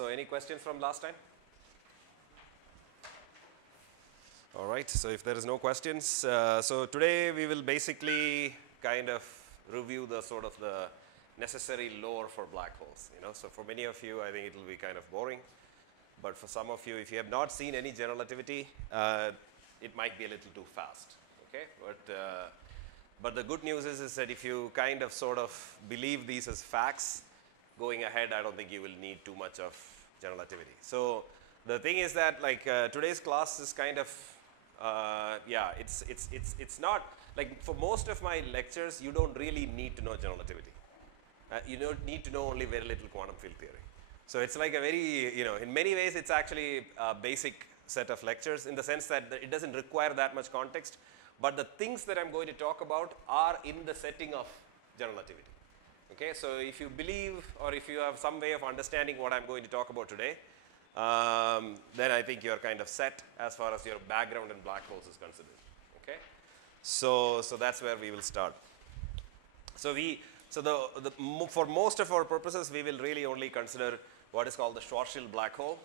So any questions from last time? All right, so if there is no questions, so today we will basically kind of review the sort of the necessary lore for black holes, you know. So for many of you, I think it will be kind of boring, but for some of you, if you have not seen any general relativity, it might be a little too fast, okay? But the good news is that if you kind of sort of believe these as facts, going ahead, I don't think you will need too much of general relativity. So the thing is that like today's class is kind of, yeah, it's not, like for most of my lectures, you don't really need to know general relativity. You don't need to know only very little quantum field theory. So it's like a very, you know, in many ways it's actually a basic set of lectures in the sense that it doesn't require that much context, but the things that I'm going to talk about are in the setting of general relativity. Okay, so if you believe or if you have some way of understanding what I'm going to talk about today, then I think you're kind of set as far as your background in black holes is considered. Okay, so that's where we will start. So for most of our purposes, we will really only consider what is called the Schwarzschild black hole.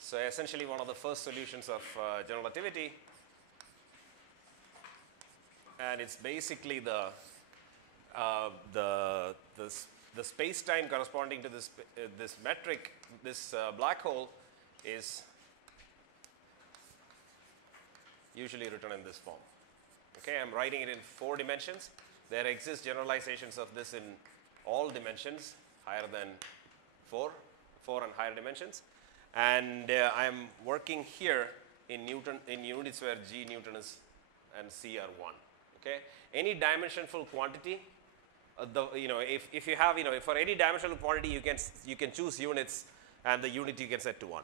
So essentially one of the first solutions of general relativity, and it's basically the space-time corresponding to this metric, this black hole is usually written in this form. Okay, I'm writing it in 4 dimensions. There exist generalizations of this in all dimensions higher than 4 and higher dimensions. And I'm working here in units where G Newton is and C are 1. Okay, any dimensionful quantity, if you have, for any dimensional quantity, you can choose units, and the unit you can set to 1.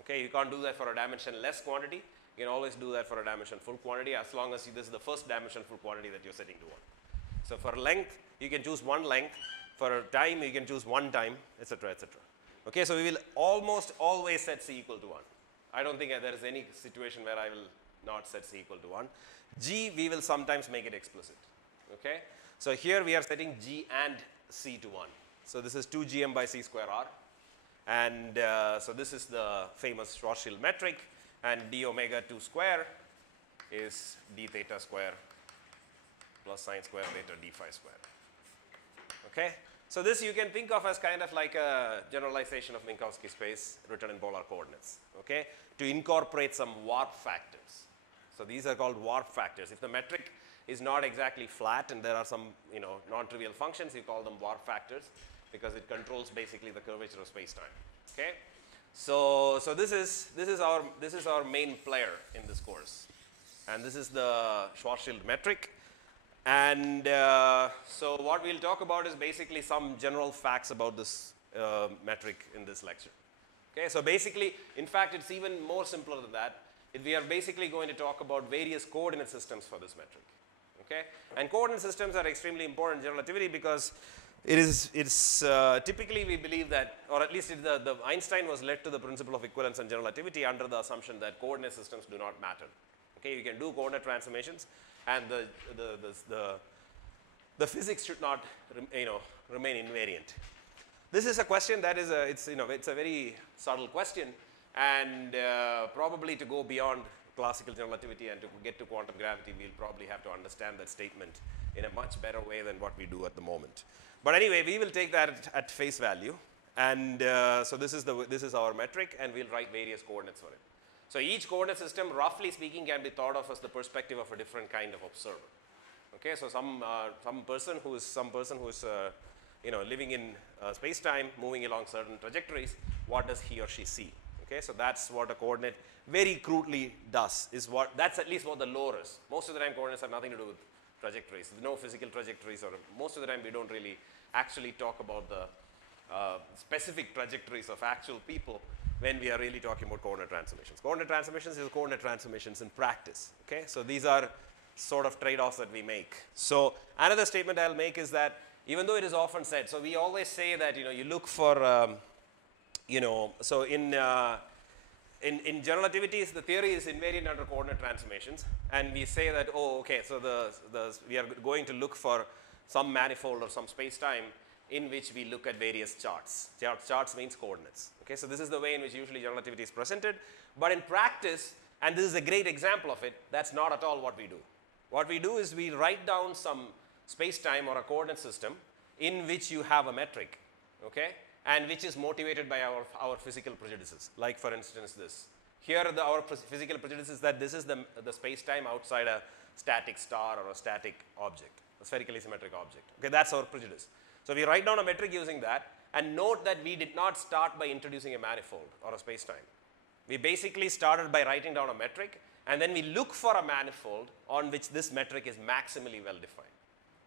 Okay, you can't do that for a dimensionless quantity. You can always do that for a dimension full quantity as long as this is the first dimension full quantity that you're setting to 1. So for length, you can choose 1 length. For time, you can choose 1 time, etc., etc. Okay, so we will almost always set C equal to 1. I don't think there is any situation where I will not set C equal to 1. G, we will sometimes make it explicit. Okay, so here we are setting G and C to 1. So this is 2gm by C square R. And so this is the famous Schwarzschild metric. And d omega 2 square is d theta square plus sine square theta d phi square. Okay, so this you can think of as kind of like a generalization of Minkowski space written in polar coordinates. Okay, to incorporate some warp factors. So these are called warp factors. If the metric is not exactly flat and there are some non-trivial functions, you call them warp factors because it controls basically the curvature of space-time. Okay. So this is our main player in this course, and this is the Schwarzschild metric. And so what we'll talk about is basically some general facts about this metric in this lecture. Okay, so basically, in fact, it's even more simpler than that. We are basically going to talk about various coordinate systems for this metric. Okay, and coordinate systems are extremely important in general relativity because it's typically we believe that, or at least the Einstein was led to the principle of equivalence and general relativity under the assumption that coordinate systems do not matter. Okay, you can do coordinate transformations, and the physics should not remain invariant. This is a question that is it's a very subtle question, and probably to go beyond classical general relativity and to get to quantum gravity, we'll probably have to understand that statement in a much better way than what we do at the moment. But anyway, we will take that at face value, and so this is our metric, and we'll write various coordinates for it. So each coordinate system, roughly speaking, can be thought of as the perspective of a different kind of observer. Okay, so some person who is living in space-time, moving along certain trajectories, what does he or she see? Okay, so that's what a coordinate very crudely does. That's at least what the lore is. Most of the time, coordinates have nothing to do with trajectories. There's no physical trajectories, or most of the time we don't really actually talk about the specific trajectories of actual people when we are really talking about coordinate transformations. Coordinate transformations is coordinate transformations in practice. Okay, so these are sort of trade-offs that we make. So another statement I'll make is that even though it is often said, so we always say that you look for so in general relativities, the theory is invariant under coordinate transformations, and we say that, oh, okay, so we are going to look for some manifold or some space-time in which we look at various charts. Charts means coordinates. Okay, so this is the way in which usually general relativity is presented. But in practice, and this is a great example of it, that's not at all what we do. What we do is we write down some space-time or a coordinate system in which you have a metric, okay, and which is motivated by our physical prejudices. Like for instance this. Here our physical prejudice is that this is the space-time outside a static star or a static object, a spherically symmetric object. Okay, that's our prejudice. So we write down a metric using that, and note that we did not start by introducing a manifold or a space-time. We basically started by writing down a metric, and then we look for a manifold on which this metric is maximally well defined.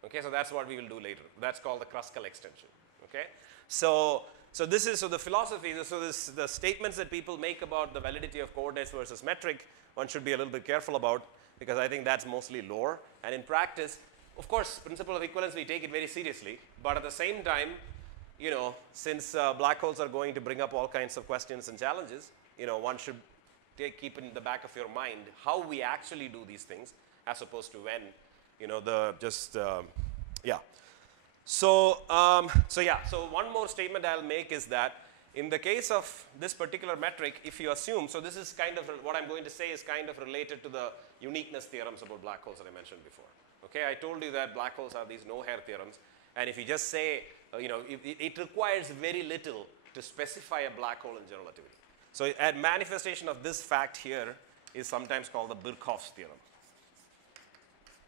Okay, so that's what we will do later. That's called the Kruskal extension. Okay, so the philosophy. So the statements that people make about the validity of coordinates versus metric, one should be a little bit careful about, because I think that's mostly lore. And in practice, of course, principle of equivalence, we take it very seriously, but at the same time, you know, since black holes are going to bring up all kinds of questions and challenges, you know, one should keep in the back of your mind how we actually do these things, as opposed to when, you know, yeah. So one more statement I'll make is that in the case of this particular metric, if you assume, so this is kind of what I'm going to say is kind of related to the uniqueness theorems about black holes that I mentioned before. Okay, I told you that black holes are these no-hair theorems, and if you just say, you know, it requires very little to specify a black hole in general relativity. So a manifestation of this fact here is sometimes called the Birkhoff's theorem.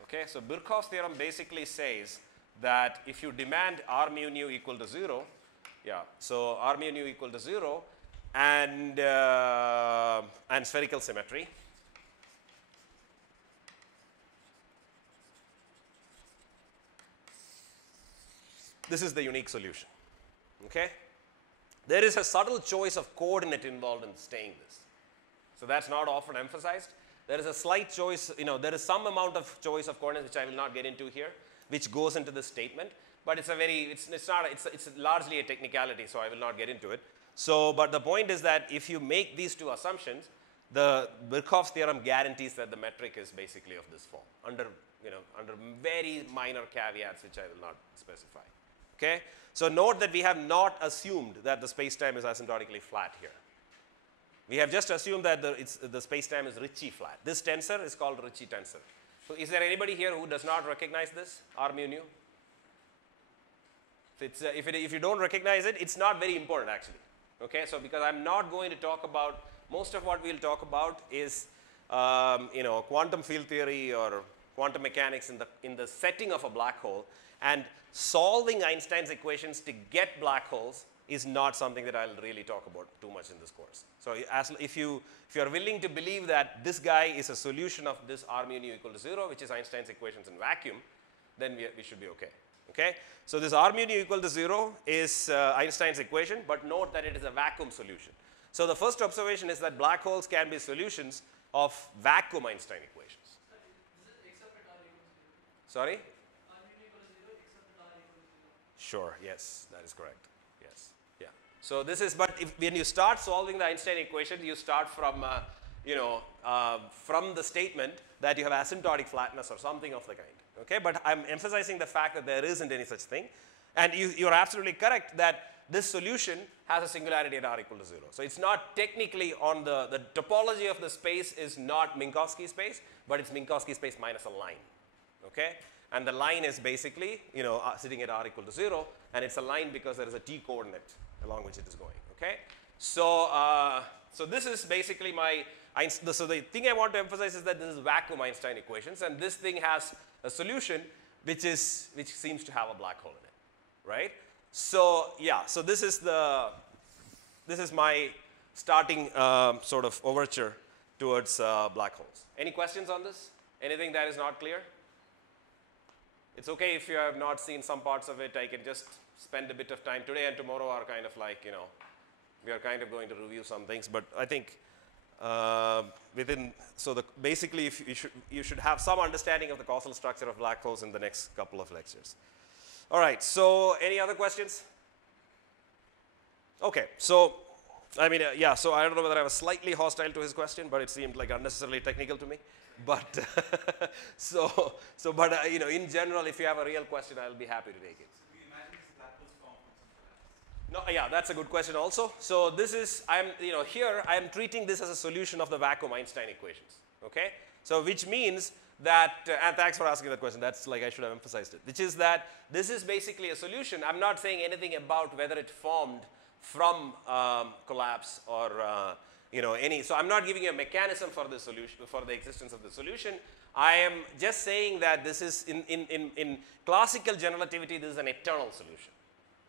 Okay, so Birkhoff's theorem basically says that if you demand r mu nu equal to 0, yeah, so r mu nu equal to 0 and spherical symmetry, this is the unique solution. Okay? There is a subtle choice of coordinate involved in saying this. So that's not often emphasized. There is a slight choice, you know, there is some amount of choice of coordinates which I will not get into here, which goes into this statement, but it's largely a technicality, so I will not get into it. So, but the point is that if you make these two assumptions, the Birkhoff's theorem guarantees that the metric is basically of this form, under very minor caveats which I will not specify. Okay? So note that we have not assumed that the space-time is asymptotically flat here. We have just assumed that the space-time is Ricci flat. This tensor is called Ricci tensor. So is there anybody here who does not recognize this, r mu nu? So if you don't recognize it, it's not very important actually. Okay, so because I'm not going to talk about, most of what we'll talk about is you know, quantum field theory or quantum mechanics in the setting of a black hole, and solving Einstein's equations to get black holes is not something that I'll really talk about too much in this course. So if you are willing to believe that this guy is a solution of this r mu nu equal to 0, which is Einstein's equations in vacuum, then we should be okay. Okay? So this r mu nu equal to 0 is Einstein's equation, but note that it is a vacuum solution. So the first observation is that black holes can be solutions of vacuum Einstein equations. Sorry? Sure, yes, that is correct. Yes, yeah. So this is, but when you start solving the Einstein equation, you start from, from the statement that you have asymptotic flatness or something of the kind. Okay, but I'm emphasizing the fact that there isn't any such thing, and you're absolutely correct that this solution has a singularity at r equal to 0. So it's not technically on the topology of the space is not Minkowski space, but it's Minkowski space minus a line. Okay. And the line is basically, you know, sitting at r equal to 0, and it's a line because there is a t coordinate along which it is going. Okay, so so this is basically my so the thing I want to emphasize is that this is vacuum Einstein equations, and this thing has a solution which seems to have a black hole in it, right? So yeah, so this is my starting sort of overture towards black holes. Any questions on this? Anything that is not clear? It's okay if you have not seen some parts of it. I can just spend a bit of time. Today and tomorrow are kind of like, you know, we are kind of going to review some things, but I think basically if you should have some understanding of the causal structure of black holes in the next couple of lectures. All right, so any other questions? Okay, so I mean, yeah, so I don't know whether I was slightly hostile to his question, but it seemed like unnecessarily technical to me. But but you know, in general, if you have a real question, I'll be happy to take it. So we imagine this black holes No, yeah, that's a good question also. So this is, here I am treating this as a solution of the vacuum Einstein equations, okay? So which means that, and thanks for asking that question, that's like I should have emphasized it, which is that this is basically a solution. I'm not saying anything about whether it formed from collapse or, so I'm not giving you a mechanism for the solution, for the existence of the solution. I am just saying that this is, in classical general relativity, this is an eternal solution,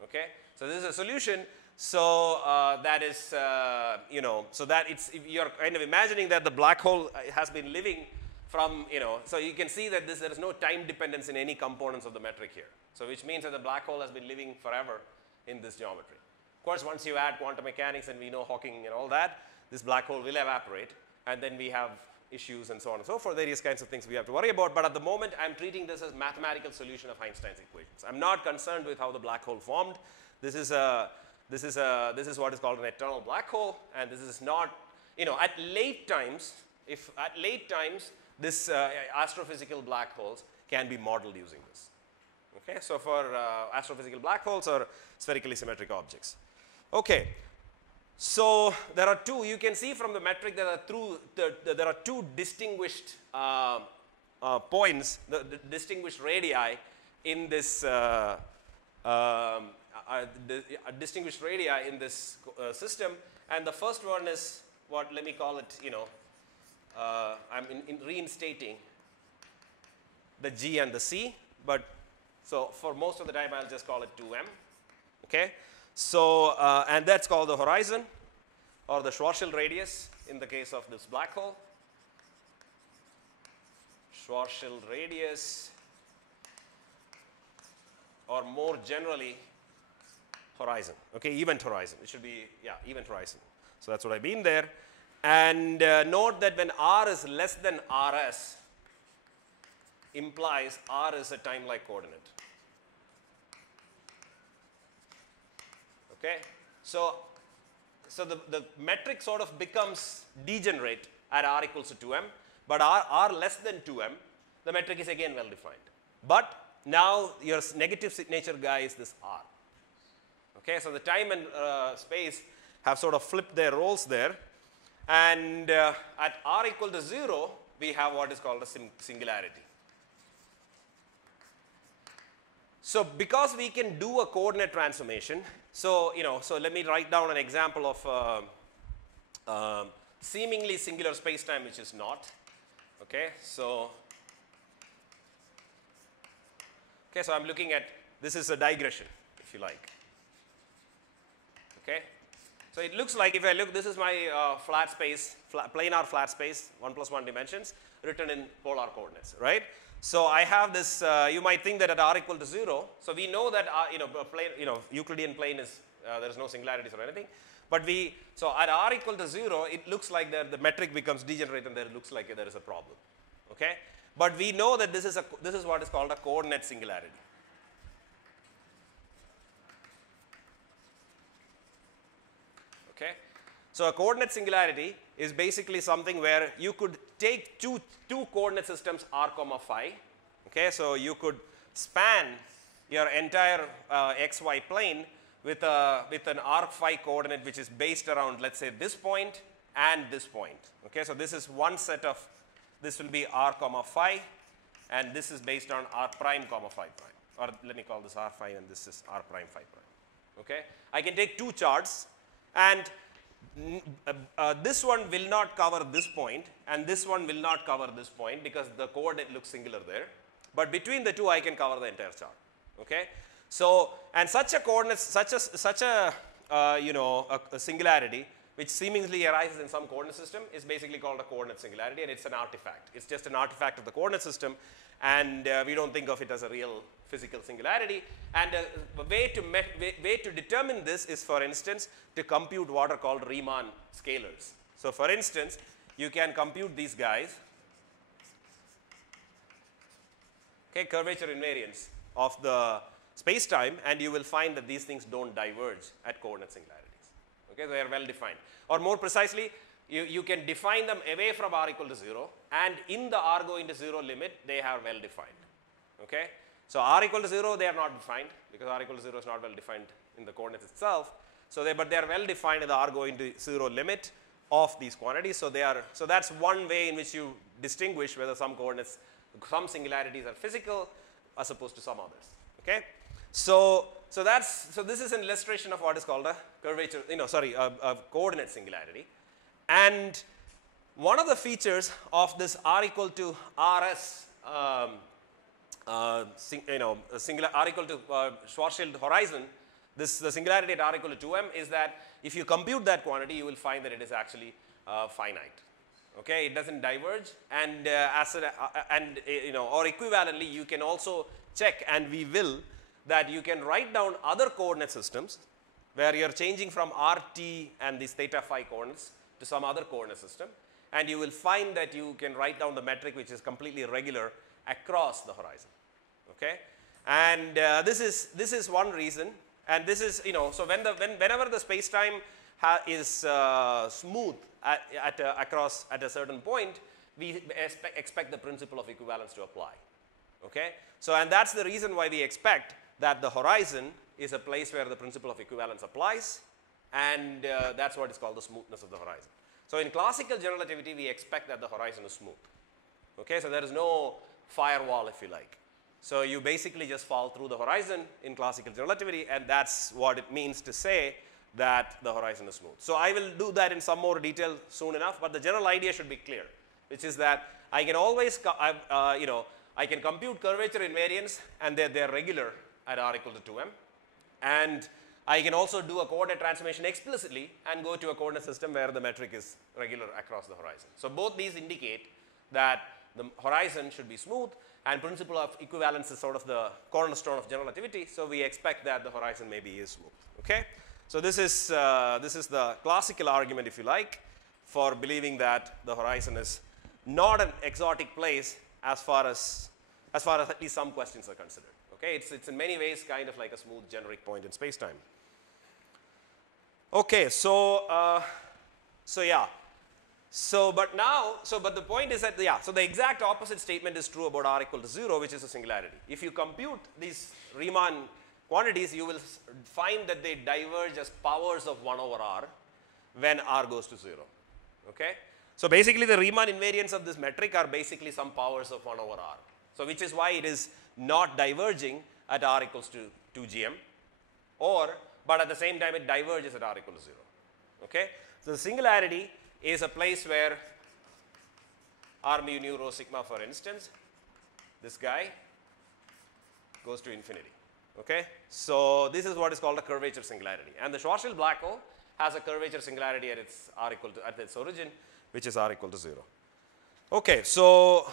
okay? So this is a solution, so that is, so that it's, you're kind of imagining that the black hole has been living from, so you can see that there is no time dependence in any components of the metric here. So which means that the black hole has been living forever in this geometry. Of course, once you add quantum mechanics and we know Hawking and all that, this black hole will evaporate, and then we have issues and so on and so forth, various kinds of things we have to worry about. But at the moment, I'm treating this as mathematical solution of Einstein's equations. I'm not concerned with how the black hole formed. This is what is called an eternal black hole, and this is not, at late times, this astrophysical black holes can be modeled using this. Okay, so for astrophysical black holes or spherically symmetric objects. Okay, so there are two, you can see from the metric that there are two distinguished points, the distinguished radii in this distinguished radii in this system, and the first one is what, let me call it, I'm reinstating the G and the C, but so for most of the time I'll just call it 2m, okay? So, and that's called the horizon or the Schwarzschild radius in the case of this black hole. Schwarzschild radius, or more generally horizon, okay, event horizon. It should be, yeah, event horizon. So that's what I mean there. And note that when r is less than rs, implies r is a time-like coordinate. Okay, so the metric sort of becomes degenerate at r equals to 2m, but r less than 2m, the metric is again well defined. But now your negative signature guy is this r. Okay, so the time and space have sort of flipped their roles there, and at r equal to 0, we have what is called a singularity. So because we can do a coordinate transformation, so so let me write down an example of seemingly singular space-time which is not. Okay, so so I'm looking at, this is a digression, if you like. Okay, so it looks like, if I look, this is my flat space, planar flat space, 1 + 1 dimensions, written in polar coordinates, right? So I have this, you might think that at r equal to 0, so we know that Euclidean plane is, there is no singularities or anything, but so at r equal to 0, it looks like the metric becomes degenerate and there looks like there is a problem, okay? But we know that this is what is called a coordinate singularity. Okay, so a coordinate singularity is basically something where you could take two coordinate systems r, phi. Okay, so you could span your entire xy plane with an arc phi coordinate which is based around, let's say, this point and this point. Okay, so this is one set of, this will be r, phi, and this is based on r prime, phi prime, or let me call this r phi and this is r prime, phi prime. Okay, I can take two charts, and this one will not cover this point and this one will not cover this point because the coordinate looks singular there, but between the two I can cover the entire chart. Okay, so and such a coordinate, such a singularity which seemingly arises in some coordinate system is basically called a coordinate singularity, and it's an artifact. It's just an artifact of the coordinate system, and we don't think of it as a real physical singularity. And the way to determine this is, for instance, to compute what are called Riemann scalars. So for instance, you can compute these guys, okay, curvature invariance of the space-time, and you will find that these things don't diverge at coordinate singularities. Okay, they are well defined. Or more precisely, you can define them away from r equal to 0, and in the r going to 0 limit, they are well defined. Okay, So r equal to 0, they are not defined because r equal to 0 is not well defined in the coordinates itself. So but they are well defined in the r going to 0 limit of these quantities. So that's one way in which you distinguish whether some coordinates, some singularities are physical as opposed to some others. Okay. So this is an illustration of what is called a curvature, a coordinate singularity. And one of the features of this r equal to rs, r equal to Schwarzschild horizon, the singularity at r equal to 2m, is that if you compute that quantity, you will find that it is actually finite. Okay, it doesn't diverge, and or equivalently, you can also check, and we will, that you can write down other coordinate systems where you are changing from rt and these theta phi coordinates to some other coordinate system, and you will find that you can write down the metric which is completely regular across the horizon. Okay, and this is one reason, and this is so whenever the space time is smooth across at a certain point, we expect the principle of equivalence to apply. Okay, so and that's the reason why we expect that the horizon is a place where the principle of equivalence applies, and that's what is called the smoothness of the horizon. So in classical general relativity, we expect that the horizon is smooth. Okay, so there is no firewall, if you like. So you basically just fall through the horizon in classical general relativity, and that's what it means to say that the horizon is smooth. So I will do that in some more detail soon enough, but the general idea should be clear, which is that I can always, I can compute curvature invariance, and they're regular at r equal to 2m, and I can also do a coordinate transformation explicitly and go to a coordinate system where the metric is regular across the horizon. So both these indicate that the horizon should be smooth, and principle of equivalence is sort of the cornerstone of general relativity. So we expect that the horizon maybe is smooth. Okay, so this is the classical argument, if you like, for believing that the horizon is not an exotic place as far as at least some questions are considered. Okay, it's in many ways kind of like a smooth generic point in space-time. Okay, but the point is that so the exact opposite statement is true about r equal to 0, which is a singularity. If you compute these Riemann quantities, you will find that they diverge as powers of 1 over r when r goes to 0. Okay, so basically the Riemann invariants of this metric are basically some powers of 1 over r. So which is why it is not diverging at r equals to 2 gm, but at the same time it diverges at r equal to 0. Okay, so the singularity is a place where r mu nu rho sigma, for instance, this guy goes to infinity. Okay, so this is what is called a curvature singularity, and the Schwarzschild black hole has a curvature singularity at its its origin, which is r equal to 0. Okay, so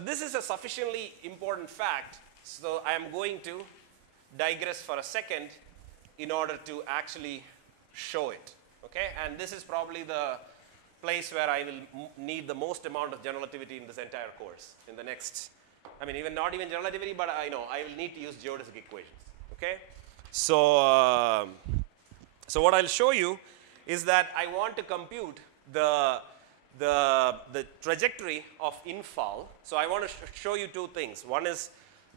this is a sufficiently important fact, so I am going to digress for a second in order to actually show it. Okay, and this is probably the place where I will need the most amount of general relativity in this entire course in the next, not even general relativity, but I will need to use geodesic equations. Okay, so what I'll show you is that I want to compute the trajectory of infall. So I want to show you two things. One is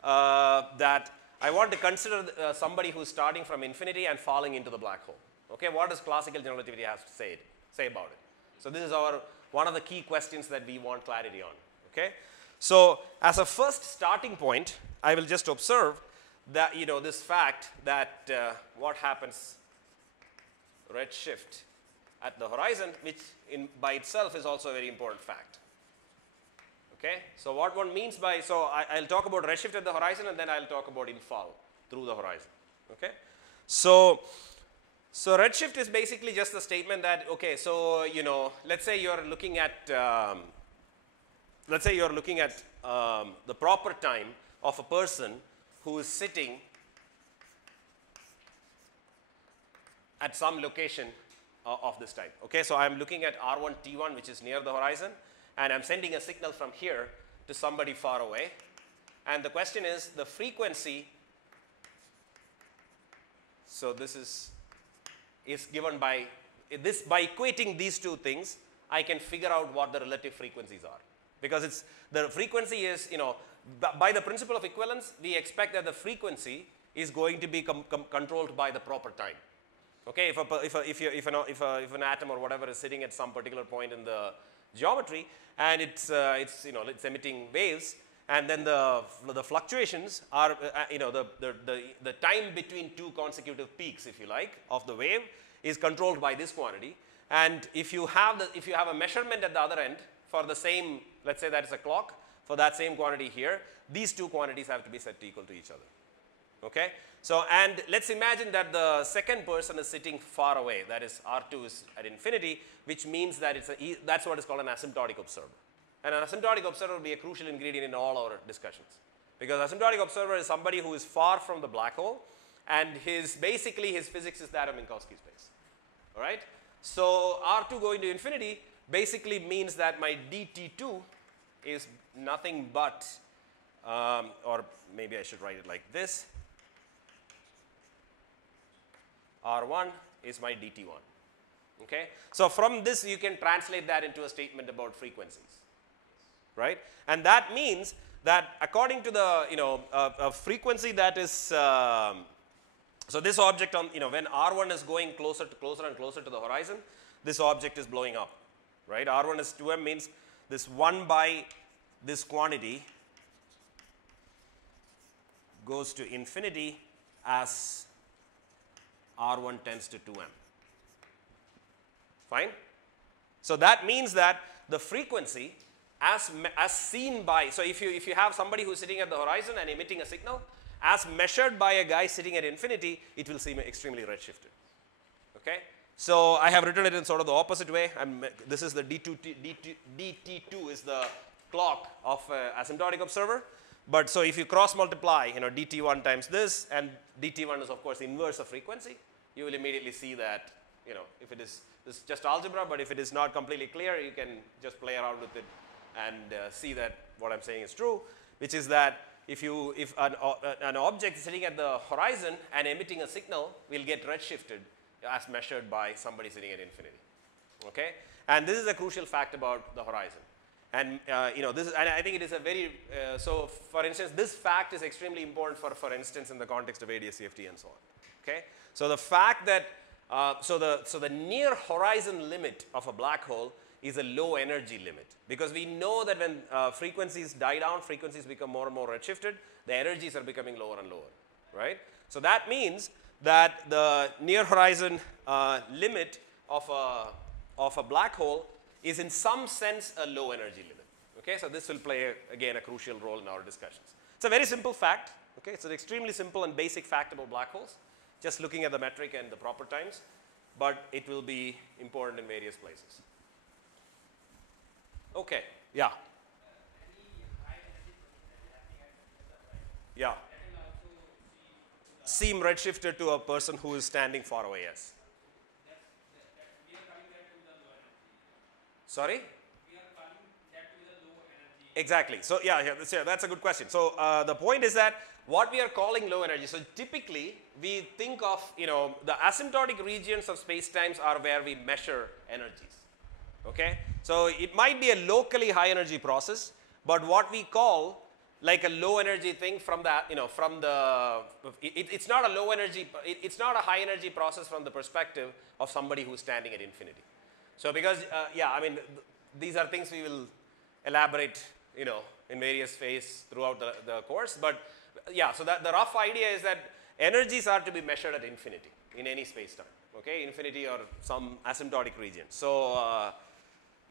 that I want to consider somebody who's starting from infinity and falling into the black hole. Okay, what does classical general relativity have to say about it? So this is one of the key questions that we want clarity on. Okay, so as a first starting point, I will just observe that this fact that what happens redshift at the horizon, which by itself is also a very important fact. Okay, so what one means by, I'll talk about redshift at the horizon, and then I'll talk about infall through the horizon. Okay, so redshift is basically just the statement that, okay, so let's say you're looking at the proper time of a person who is sitting at some location of this type. Okay, so I'm looking at R1 T1, which is near the horizon, and I'm sending a signal from here to somebody far away, and the question is the frequency. So this is given by equating these two things, I can figure out what the relative frequencies are, because the frequency is, by the principle of equivalence, we expect that the frequency is going to be controlled by the proper time. Okay, if an atom or whatever is sitting at some particular point in the geometry and it's emitting waves, and then the fluctuations are the time between two consecutive peaks, if you like, of the wave is controlled by this quantity. And if you have a measurement at the other end for the same, let's say that is a clock, for that same quantity here, these two quantities have to be set to equal to each other. Okay? So, and let's imagine that the second person is sitting far away, that is R2 is at infinity, which means that that's what is called an asymptotic observer. And an asymptotic observer will be a crucial ingredient in all our discussions. Because asymptotic observer is somebody who is far from the black hole, and basically his physics is that of Minkowski space. All right? So, R2 going to infinity basically means that my dt2 is nothing but, or maybe I should write it like this, R1 is my dt1. Okay? So, from this you can translate that into a statement about frequencies, right? And that means that according to the a frequency that is so this object on when R1 is going closer and closer to the horizon, this object is blowing up, right? R1 is 2m means this 1 by this quantity goes to infinity as R1 tends to 2m. Fine? So that means that the frequency as seen by, so if you have somebody who's sitting at the horizon and emitting a signal, as measured by a guy sitting at infinity, it will seem extremely redshifted. Okay? So I have written it in sort of the opposite way. This is the dt2 is the clock of asymptotic observer. But so if you cross multiply, dt1 times this, and dt1 is of course inverse of frequency, you will immediately see that, if this is just algebra, but if it is not completely clear, you can just play around with it and see that what I'm saying is true, which is that if an object is sitting at the horizon and emitting a signal will get redshifted as measured by somebody sitting at infinity. Okay? And this is a crucial fact about the horizon. And this is, and I think it is a very so for instance, this fact is extremely important for instance in the context of ADS-CFT and so on. Okay? So the fact that so the near horizon limit of a black hole is a low energy limit, because we know that when frequencies die down, frequencies become more and more redshifted, the energies are becoming lower and lower, right? So that means that the near horizon limit of a black hole is in some sense a low energy limit. Okay, so this will play again a crucial role in our discussions. It's a very simple fact. Okay, it's an extremely simple and basic fact about black holes, just looking at the metric and the proper times, but it will be important in various places. Okay, yeah. Yeah. Seem redshifted to a person who is standing far away, yes. Sorry? Exactly. So yeah, that's a good question. So the point is that what we are calling low energy. So typically we think of the asymptotic regions of space-times are where we measure energies. Okay. So it might be a locally high energy process, but what we call like a low energy thing from that it's not a low energy. It's not a high energy process from the perspective of somebody who's standing at infinity. So because these are things we will elaborate in various phases throughout the course, but yeah, so that the rough idea is that energies are to be measured at infinity in any space-time, okay, infinity or some asymptotic region. So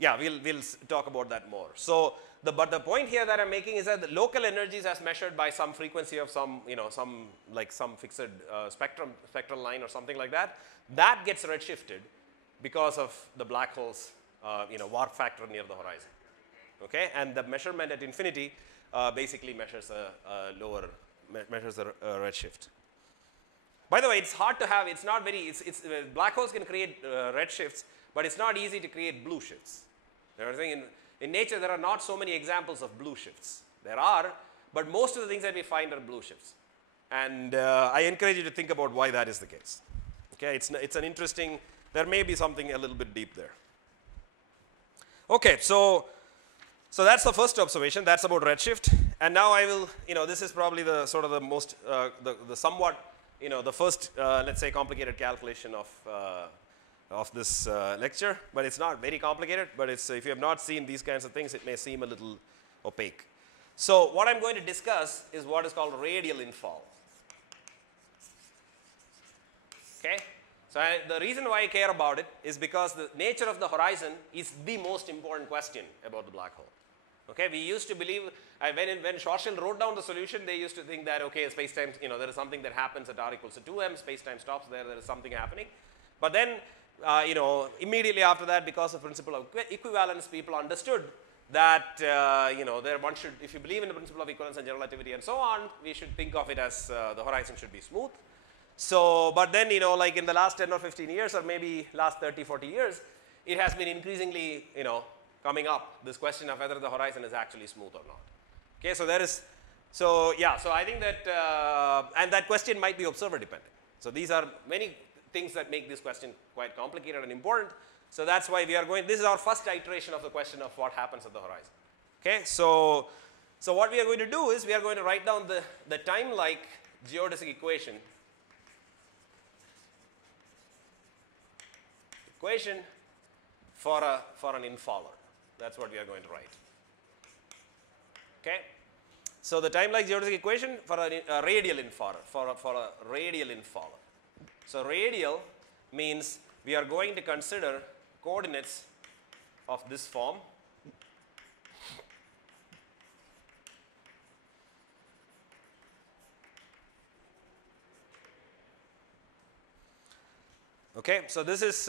yeah, we'll talk about that more. So but the point here that I'm making is that the local energies as measured by some frequency of some some fixed spectral line or something like that, that gets redshifted because of the black hole's warp factor near the horizon. Okay, and the measurement at infinity basically measures a redshift. By the way, it's hard to have. It's not very. Black holes can create redshifts, but it's not easy to create blue shifts. In nature, there are not so many examples of blue shifts. There are, but most of the things that we find are blue shifts. And I encourage you to think about why that is the case. Okay, it's an interesting. There may be something a little bit deep there. Okay, so that's the first observation. That's about redshift. And now I will, this is probably the sort of the most, the somewhat, the first, let's say, complicated calculation of this lecture. But it's not very complicated, but it's, if you have not seen these kinds of things, it may seem a little opaque. So what I'm going to discuss is what is called radial infall. Okay? So the reason why I care about it is because the nature of the horizon is the most important question about the black hole. Okay, we used to believe, when Schwarzschild wrote down the solution, they used to think that, okay, space-time, there is something that happens at r equals to 2m, space-time stops there is something happening. But then, immediately after that, because of principle of equivalence, people understood that, one should, if you believe in the principle of equivalence and general relativity and so on, we should think of it as the horizon should be smooth. So, but then, like in the last 10 or 15 years, or maybe last 30, 40 years, it has been increasingly, coming up, this question of whether the horizon is actually smooth or not. Okay, so there is, so yeah, so I think that, and that question might be observer dependent. So these are many things that make this question quite complicated and important. So that's why we are going, this is our first iteration of the question of what happens at the horizon. Okay, so what we are going to do is we are going to write down the time-like geodesic equation for an infaller. That's what we are going to write. Okay. So the time-like geodesic equation for a radial infaller, for a radial infaller. So radial means we are going to consider coordinates of this form. Okay. So this is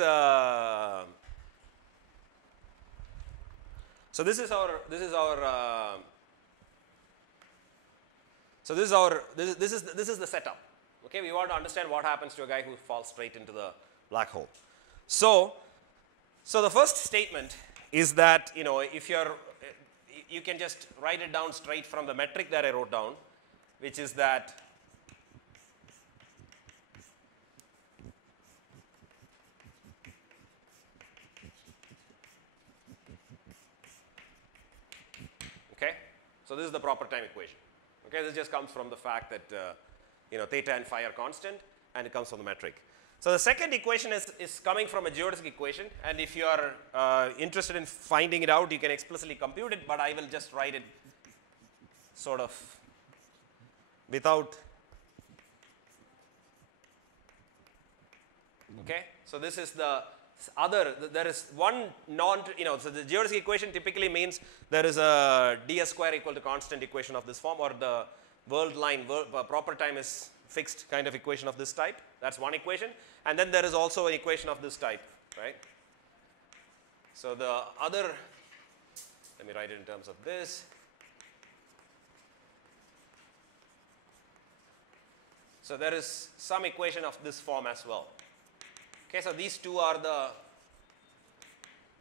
this is the setup. Okay, we want to understand what happens to a guy who falls straight into the black hole. So the first statement is that, if you can just write it down straight from the metric that I wrote down, which is that so this is the proper time equation. Okay, this just comes from the fact that theta and phi are constant, and it comes from the metric. So the second equation is coming from a geodesic equation, and if you are interested in finding it out, you can explicitly compute it, but I will just write it sort of without. Okay, so this is the other, there is one so the geodesic equation typically means there is a ds square equal to constant equation of this form, or the proper time is fixed kind of equation of this type. That's one equation. And then there is also an equation of this type, right? So the other, let me write it in terms of this. So there is some equation of this form as well. Okay, so these two are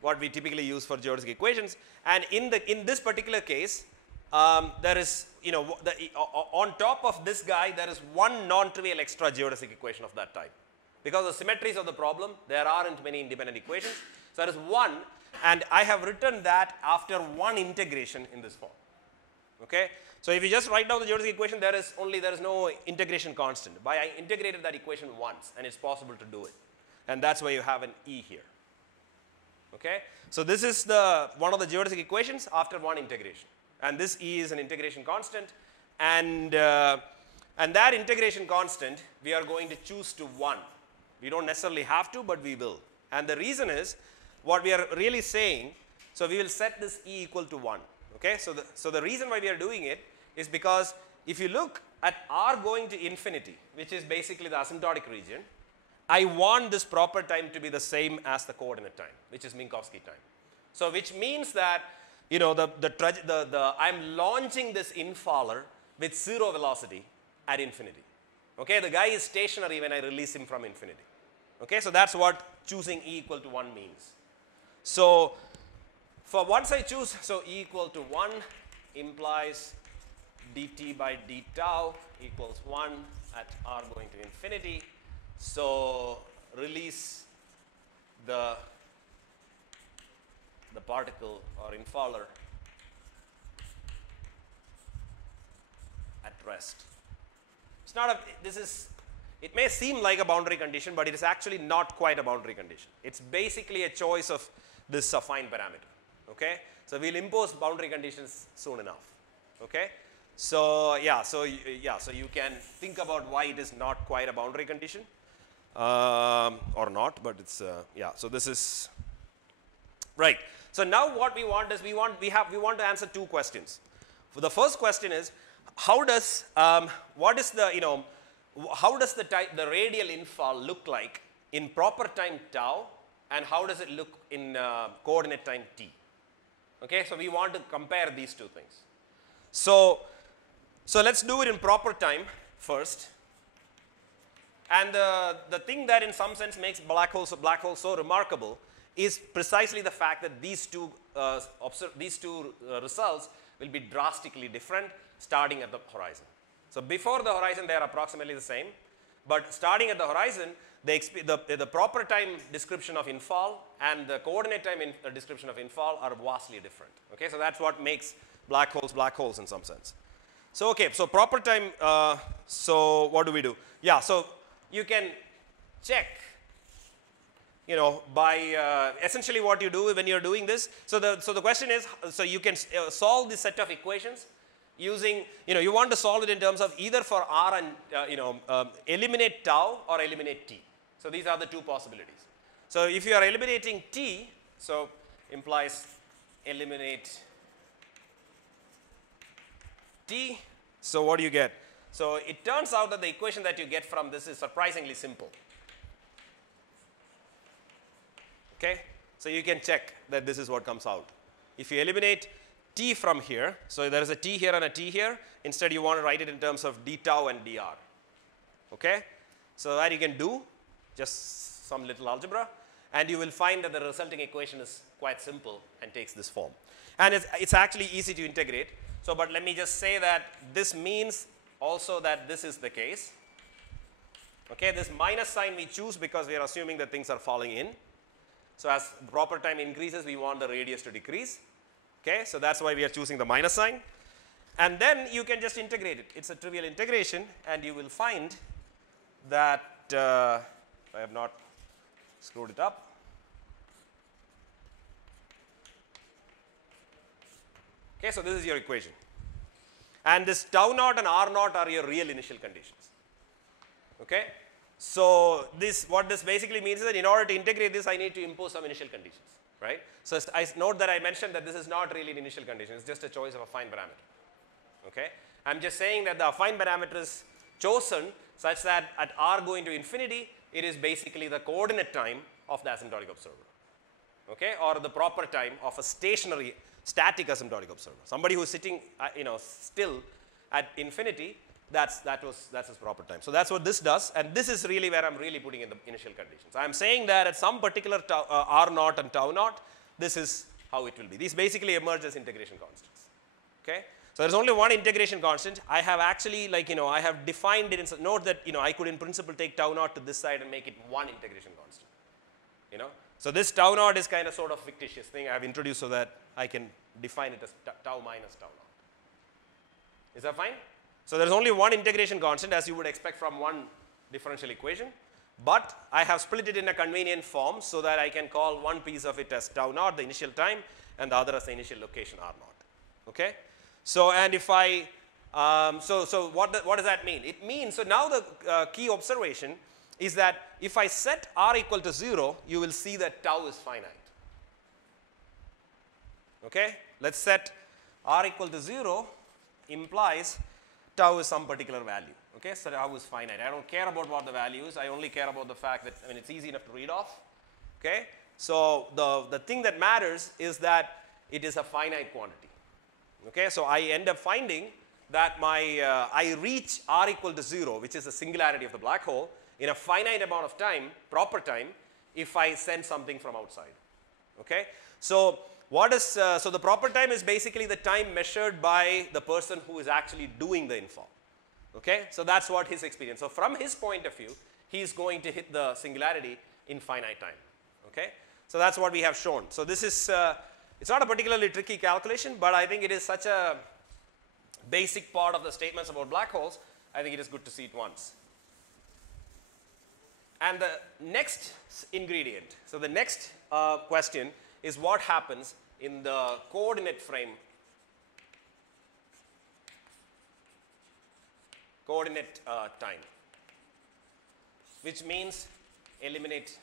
what we typically use for geodesic equations, and in this particular case, there is, on top of this guy, there is one non-trivial extra geodesic equation of that type. Because of the symmetries of the problem, there aren't many independent equations. So there is one, and I have written that after one integration in this form. Okay, so if you just write down the geodesic equation, there is no integration constant. But I integrated that equation once, and it's possible to do it. And that's why you have an E here. Okay, so this is one of the geodesic equations after one integration, and this E is an integration constant, and that integration constant we are going to choose to 1. We don't necessarily have to, but we will. And the reason is, what we are really saying, so we will set this E equal to 1. Okay, so the reason why we are doing it is because if you look at r going to infinity, which is basically the asymptotic region, I want this proper time to be the same as the coordinate time, which is Minkowski time. So which means that, I'm launching this infaller with 0 velocity at infinity. Okay, the guy is stationary when I release him from infinity. Okay, so that's what choosing E equal to 1 means. So for once I choose, so E equal to 1 implies dt by d tau equals 1 at r going to infinity. So release the particle or infaller rest. It's not a, this is, it may seem like a boundary condition, but it is actually not quite a boundary condition. It's basically a choice of this affine parameter. Okay? So we'll impose boundary conditions soon enough. Okay? So yeah, so you can think about why it is not quite a boundary condition, or not, but it's yeah. So this is right. So now what we want is we want to answer two questions. For the first question is, how does what is the how does the radial infall look like in proper time tau, and how does it look in coordinate time t? Okay, so we want to compare these two things. So let's do it in proper time first. And the thing that in some sense makes black holes so remarkable is precisely the fact that these two results will be drastically different starting at the horizon. So before the horizon they are approximately the same, but starting at the horizon the proper time description of infall and the coordinate time description of infall are vastly different. Okay, so that's what makes black holes in some sense. So okay, so proper time, so what do we do? Yeah, so you can check, by essentially what you do when you're doing this. So the question is, so you can solve this set of equations using, you want to solve it in terms of either for r and eliminate tau or eliminate t. So these are the two possibilities. So if you are eliminating t, so implies eliminate t. So what do you get? So it turns out that the equation that you get from this is surprisingly simple. Okay? So you can check that this is what comes out. If you eliminate t from here, so there is a t here and a t here, instead you want to write it in terms of d tau and dr. Okay? So that you can do just some little algebra, and you will find that the resulting equation is quite simple and takes this form. And it's actually easy to integrate. So, but let me just say that this means also that this is the case. Okay, this minus sign we choose because we are assuming that things are falling in. So as proper time increases, we want the radius to decrease. Okay, so that's why we are choosing the minus sign. And then you can just integrate it. It's a trivial integration, and you will find that I have not screwed it up. Okay, so this is your equation. And this tau naught and r naught are your real initial conditions. Okay? So what this basically means is that in order to integrate this, I need to impose some initial conditions. Right? So I note that I mentioned that this is not really an initial condition. It's just a choice of affine parameter. Okay? I'm just saying that the affine parameter is chosen such that at r going to infinity, it is basically the coordinate time of the asymptotic observer. Okay? Or the proper time of a static asymptotic observer. Somebody who is sitting still at infinity, that's his proper time. So that's what this does, and this is really where I'm really putting in the initial conditions. I'm saying that at some particular r naught and tau naught, this is how it will be. These basically emerge as integration constants. Okay? So there's only one integration constant. I have actually I have defined it. Note that I could in principle take tau naught to this side and make it one integration constant. So this tau naught is kind of sort of fictitious thing I have introduced so that I can define it as tau minus tau naught. Is that fine? So there is only one integration constant as you would expect from one differential equation, but I have split it in a convenient form so that I can call one piece of it as tau naught, the initial time, and the other as the initial location r naught. Okay? So and if I so what does that mean? It means, so now the key observation is that if I set r equal to 0, you will see that tau is finite. Okay? Let's set r equal to 0 implies tau is some particular value. Okay? So tau is finite. I don't care about what the value is. I only care about the fact that it's easy enough to read off. Okay? So the thing that matters is that it is a finite quantity. Okay? So I end up finding that I reach r equal to 0, which is the singularity of the black hole, in a finite amount of time, proper time, if I send something from outside. Okay? So so the proper time is basically the time measured by the person who is actually doing the infall. Okay? So that's what his experience. So from his point of view, he is going to hit the singularity in finite time. Okay? So that's what we have shown. So this is, it's not a particularly tricky calculation, but I think it is such a basic part of the statements about black holes, I think it is good to see it once. And the next ingredient, so the next question is what happens in the coordinate frame, coordinate time, which means eliminate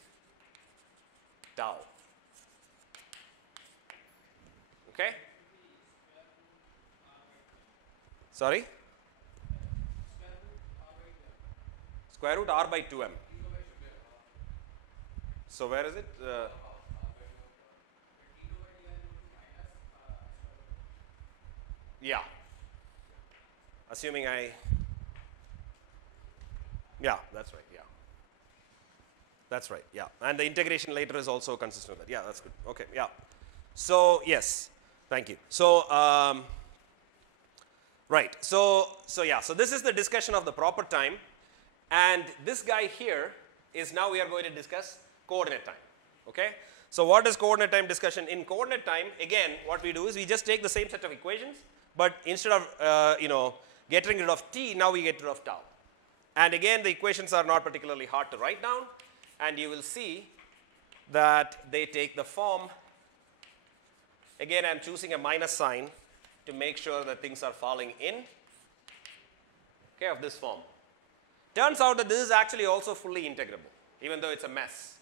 tau. Okay? Sorry? Square root r by 2m. So where is it? Yeah. Assuming yeah, that's right, yeah. That's right, yeah. And the integration later is also consistent with that. Yeah, that's good. Okay, yeah. So, yes, thank you. So, right. So yeah, so this is the discussion of the proper time. And this guy here is now we are going to discuss coordinate time. Okay? So what is coordinate time discussion? In coordinate time, again, what we do is we just take the same set of equations, but instead of getting rid of t, now we get rid of tau. And again, the equations are not particularly hard to write down, and you will see that they take the form. Again, I am choosing a minus sign to make sure that things are falling in, okay, of this form. Turns out that this is actually also fully integrable, even though it's a mess.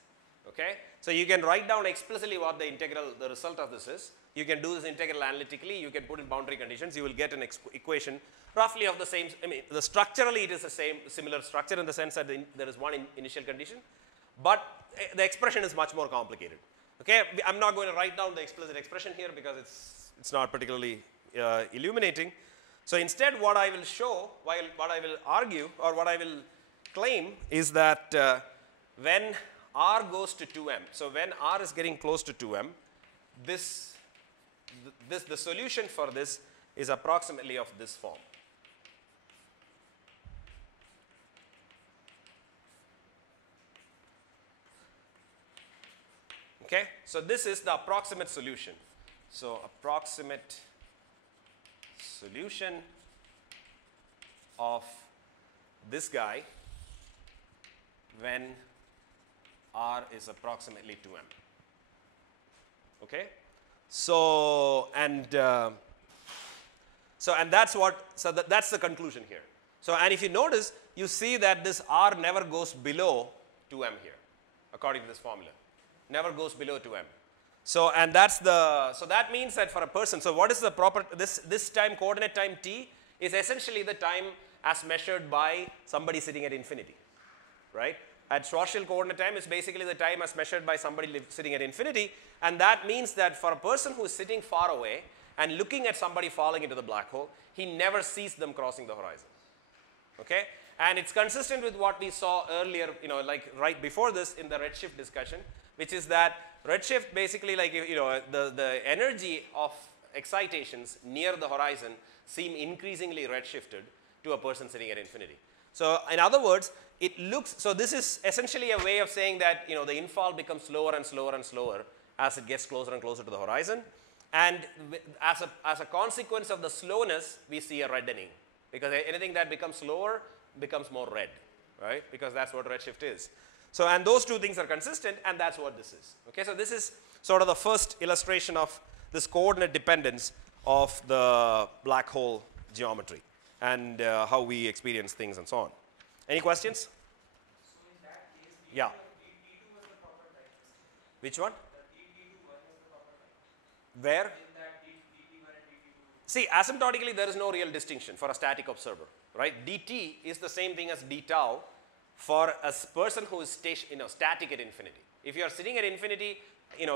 Okay? So you can write down explicitly what the result of this is. You can do this integral analytically. You can put in boundary conditions. You will get an equation roughly of the same. I mean, structurally it is the same, similar structure in the sense that there is one initial condition, but the expression is much more complicated. Okay? I'm not going to write down the explicit expression here because it's not particularly illuminating. So instead, what I will show, what I will argue, or what I will claim is that when r goes to 2m, so when r is getting close to 2m, the solution for this is approximately of this form. Okay? So this is the approximate solution. So approximate solution of this guy when r is approximately 2m. Okay? So and that's what, so that's the conclusion here. So and if you notice, you see that this r never goes below 2m here, according to this formula. Never goes below 2m. So and that's the, so that means that for a person, so what is the proper, this time, coordinate time t is essentially the time as measured by somebody sitting at infinity, right? At Schwarzschild coordinate time is basically the time as measured by somebody sitting at infinity, and that means that for a person who is sitting far away and looking at somebody falling into the black hole, he never sees them crossing the horizon. Okay? And it's consistent with what we saw earlier, like right before this in the redshift discussion, which is that redshift basically, like, the energy of excitations near the horizon seem increasingly redshifted to a person sitting at infinity. So in other words, it looks, so this is essentially a way of saying that, the infall becomes slower and slower and slower as it gets closer and closer to the horizon. And as a consequence of the slowness, we see a reddening, because anything that becomes slower becomes more red, right? Because that's what redshift is. So, and those two things are consistent, and that's what this is. Okay, so this is sort of the first illustration of this coordinate dependence of the black hole geometry and how we experience things and so on. Any questions? So in that case, yeah. D2 was the proper time. Which one? The D2 was the proper time. Where? In that DT1 and DT2. See, asymptotically, there is no real distinction for a static observer, right? dt is the same thing as d tau for a person who is static at infinity. If you are sitting at infinity,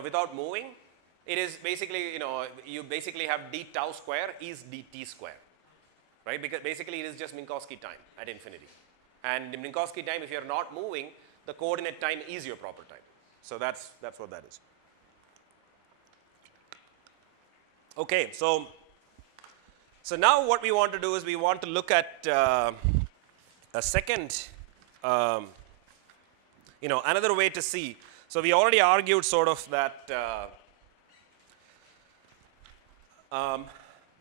without moving, it is basically, you basically have d tau square is dt square, right? Because basically it is just Minkowski time at infinity. And in Minkowski time, if you are not moving, the coordinate time is your proper time. So that's what that is. Okay, so now what we want to do is we want to look at a second, another way to see. So we already argued sort of that,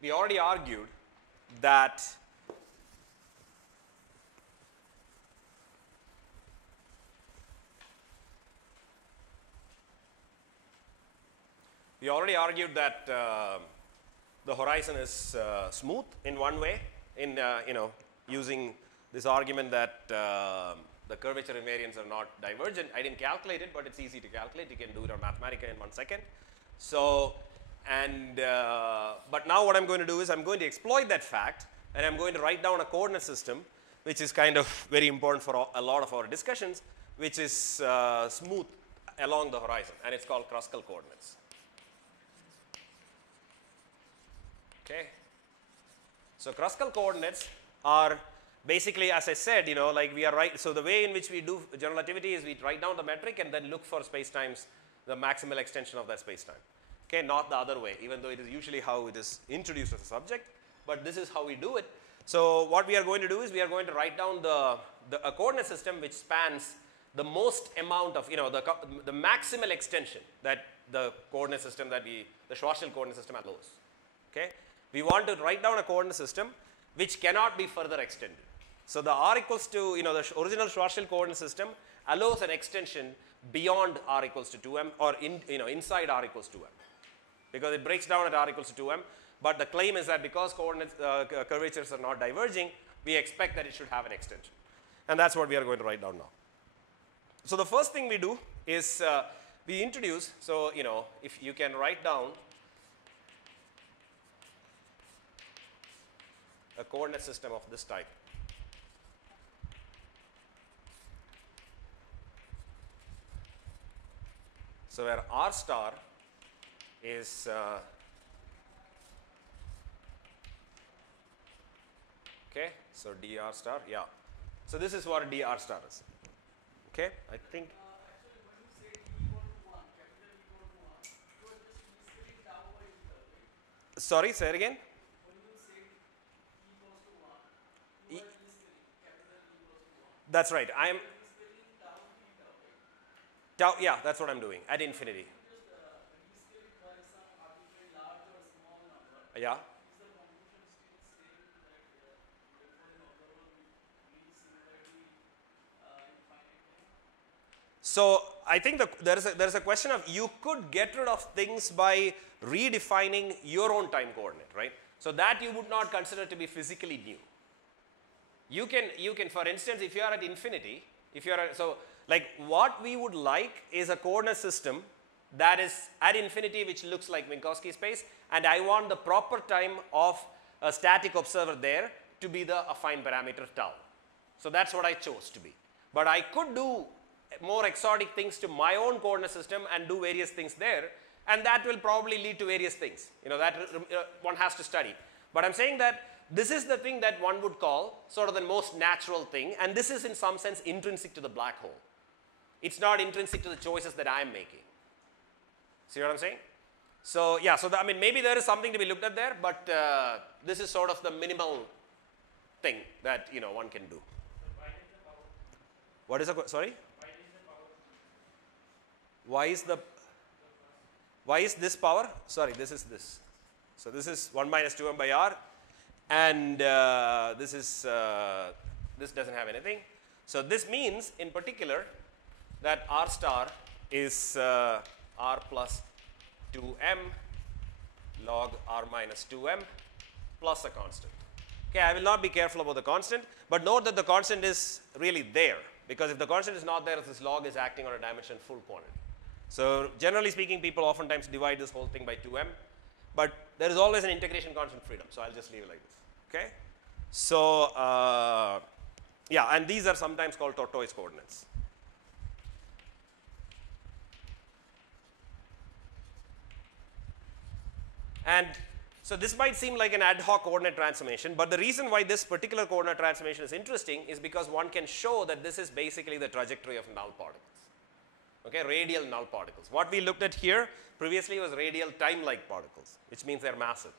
we already argued that we already argued that the horizon is smooth in one way in using this argument that the curvature invariants are not divergent. I didn't calculate it, but it's easy to calculate. You can do it on Mathematica in 1 second. So, but now what I'm going to do is I'm going to exploit that fact, and I'm going to write down a coordinate system, which is kind of very important for a lot of our discussions, which is smooth along the horizon, and it's called Kruskal coordinates. Okay. So Kruskal coordinates are basically, as I said, like we are right. So the way in which we do general relativity is we write down the metric and then look for spacetimes, the maximal extension of that spacetime. Okay, not the other way, even though it is usually how it is introduced as a subject, but this is how we do it. So what we are going to do is we are going to write down a coordinate system which spans the most amount of, the maximal extension that the coordinate system the Schwarzschild coordinate system allows. Okay, we want to write down a coordinate system which cannot be further extended. So the r equals to, the original Schwarzschild coordinate system allows an extension beyond r equals to 2m or inside r equals to 2m, because it breaks down at r equals to 2m. But the claim is that because coordinates curvatures are not diverging, we expect that it should have an extension, and that's what we are going to write down now. So the first thing we do is we introduce. So if you can write down a coordinate system of this type. So where r star is okay, so dr star, yeah. So this is what dr star is. Okay, I think. Actually, when you say t equal to 1, capital E equal to 1, you are just misspelling tau by ether, right? Sorry, say it again. When you say t equals to 1, you are misspelling capital E equals to 1. That's right. I am. Misspelling tau theta, right? Tau, yeah, that's what I'm doing at infinity. Just misspell it by some arbitrary large or small number. Yeah. Is the conclusion still saying that the following observer will read similarly in finite time? So I think there is a question of you could get rid of things by redefining your own time coordinate, right? So that you would not consider to be physically new. You can, for instance, if you are at infinity, like what we would like is a coordinate system that is at infinity, which looks like Minkowski space, and I want the proper time of a static observer there to be the affine parameter tau. So that's what I chose to be. But I could do more exotic things to my own coordinate system and do various things there, and that will probably lead to various things. That one has to study. But I'm saying that this is the thing that one would call sort of the most natural thing, and this is in some sense intrinsic to the black hole. It's not intrinsic to the choices that I'm making. See what I'm saying? So yeah, so maybe there is something to be looked at there, but this is sort of the minimal thing that one can do. What is the sorry? Why is this power? Sorry, this is this. So this is 1 minus 2m by r, and this doesn't have anything. So this means in particular that r star is r plus 2m log r minus 2m plus a constant. Okay, I will not be careful about the constant, but note that the constant is really there, because if the constant is not there, this log is acting on a dimension full quantity. So generally speaking, people oftentimes divide this whole thing by 2m, but there is always an integration constant freedom, so I'll just leave it like this. Okay, so yeah, and these are sometimes called tortoise coordinates. And so this might seem like an ad hoc coordinate transformation, but the reason why this particular coordinate transformation is interesting is because one can show that this is basically the trajectory of null particles. Okay, radial null particles. What we looked at here previously was radial time-like particles, which means they're massive.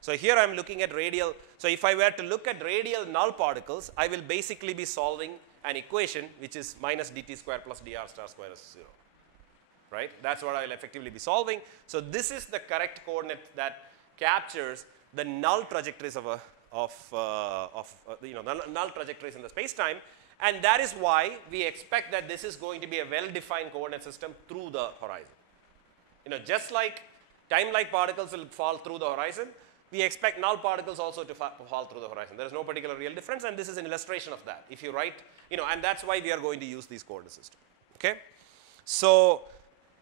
So here I'm looking at radial. So if I were to look at radial null particles, I will basically be solving an equation which is minus dt square plus dr star square is 0. Right? That's what I will effectively be solving. So this is the correct coordinate that captures the null trajectories of the null trajectories in the space-time, and that is why we expect that this is going to be a well-defined coordinate system through the horizon. Just like time-like particles will fall through the horizon, we expect null particles also to fall through the horizon. There is no particular real difference, and this is an illustration of that. If you write, and that's why we are going to use these coordinate systems. Okay? So,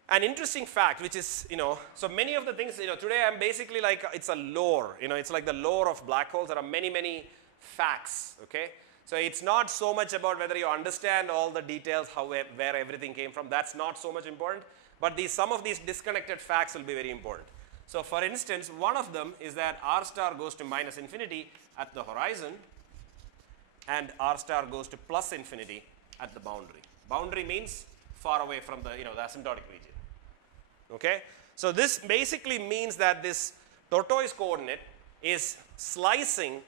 an interesting fact, which is, so many of the things, today I'm basically like, it's a lore, it's like the lore of black holes. There are many, many facts, okay? So, it's not so much about whether you understand all the details, where everything came from. That's not so much important. But some of these disconnected facts will be very important. So, for instance, one of them is that r star goes to minus infinity at the horizon, and r star goes to plus infinity at the boundary. Boundary means far away from the, the asymptotic region. Okay? So, this basically means that this tortoise coordinate is slicing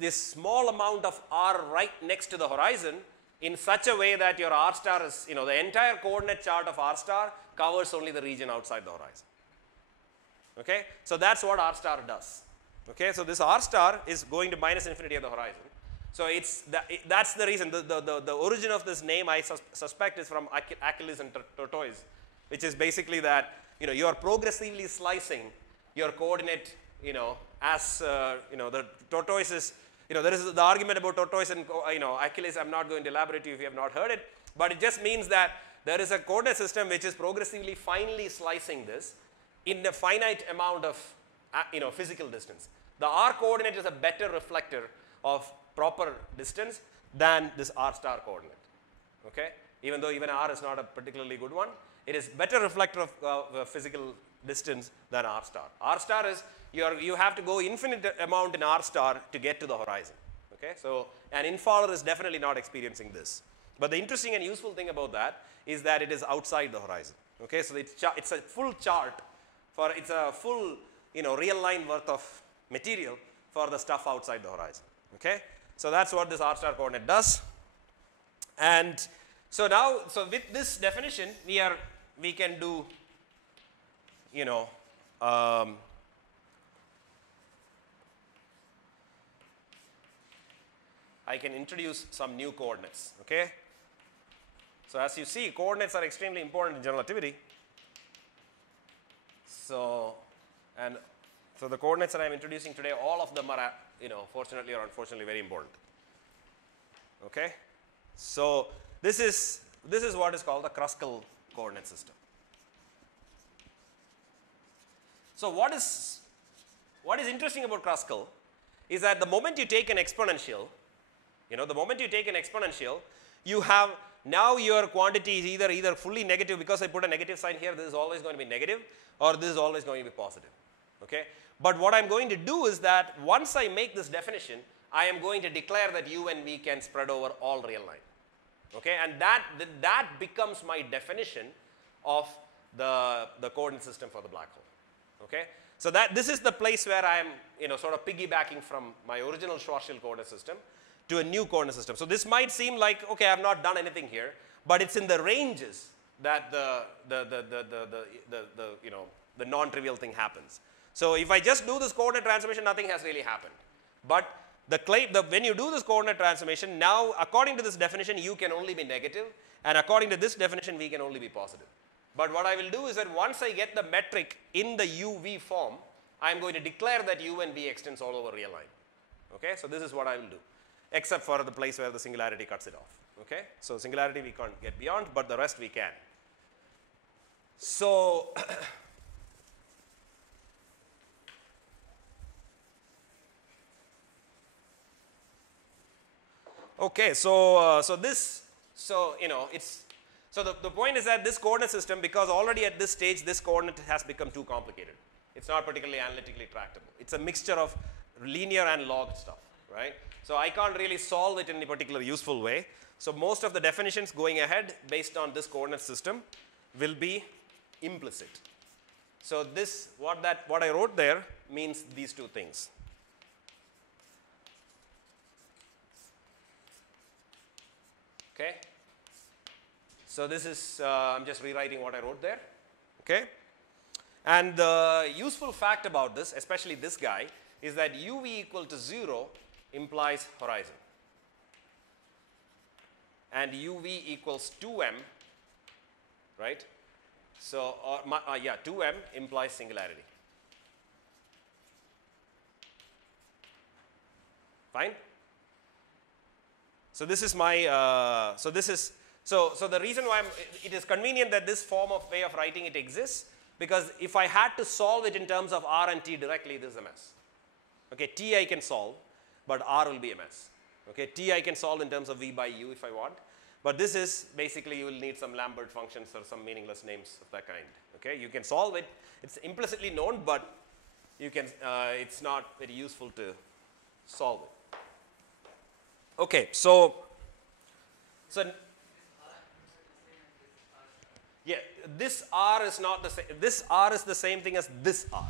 this small amount of r right next to the horizon in such a way that your r star is, the entire coordinate chart of r star covers only the region outside the horizon. Okay? So, that's what r star does. Okay? So, this r star is going to minus infinity at the horizon. So, that's the reason. The origin of this name, I suspect, is from Achilles and tortoise, which is basically that, you are progressively slicing your coordinate, as, the tortoise is, there is the argument about tortoise and, Achilles. I'm not going to elaborate to you if you have not heard it, but it just means that there is a coordinate system which is progressively finely slicing this in a finite amount of, physical distance. The r coordinate is a better reflector of proper distance than this r star coordinate. Okay? Even though even r is not a particularly good one, it is better reflector of physical distance than r star. R star is, you have to go infinite amount in r star to get to the horizon. Okay? So, an infaller is definitely not experiencing this. But the interesting and useful thing about that is that it is outside the horizon. Okay? So, it's a full chart it's a full, real line worth of material for the stuff outside the horizon. Okay? So, that's what this r star coordinate does. And so now, with this definition, we can do, I can introduce some new coordinates. Okay? So, as you see, coordinates are extremely important in general relativity. So, the coordinates that I am introducing today, all of them are, fortunately or unfortunately, very important. Okay? So, this is what is called the Kruskal coordinate system. So, what is interesting about Kruskal is that the moment you take an exponential, you have now your quantity is either fully negative, because I put a negative sign here, this is always going to be negative, or this is always going to be positive. Okay? But what I'm going to do is that once I make this definition, I am going to declare that u and v can spread over all real line. Okay? And that becomes my definition of the coordinate system for the black hole. Okay? So, this is the place where I am sort of piggybacking from my original Schwarzschild coordinate system to a new coordinate system. So, this might seem like, okay, I have not done anything here, but it's in the ranges that the non-trivial thing happens. So, if I just do this coordinate transformation, nothing has really happened. But when you do this coordinate transformation, now according to this definition, u can only be negative, and according to this definition, v can only be positive. But what I will do is that once I get the metric in the uv form, I am going to declare that u and v extends all over real line. Okay? So, this is what I will do, except for the place where the singularity cuts it off. Okay? So, singularity we can't get beyond, but the rest we can. So, okay, the point is that this coordinate system, because already at this stage this coordinate has become too complicated. It's not particularly analytically tractable. It's a mixture of linear and log stuff, right? So, I can't really solve it in any particular useful way. So, most of the definitions going ahead based on this coordinate system will be implicit. So, what I wrote there means these two things. Okay? So, this is, I'm just rewriting what I wrote there. Okay? And the useful fact about this, especially this guy, is that uv equal to 0 implies horizon. And UV equals 2m, right? So, yeah, 2m implies singularity. Fine? So this is my, so the reason why it is convenient that this form of way of writing it exists, because if I had to solve it in terms of R and T directly, this is a mess. Okay, T I can solve, but R will be a mess. Okay, T I can solve in terms of V by U if I want, but this is basically you will need some Lambert functions or some meaningless names of that kind. Okay, you can solve it, it's implicitly known, but you can, it's not very useful to solve it. Okay, so yeah, this R is not the same, this R is the same thing as this R.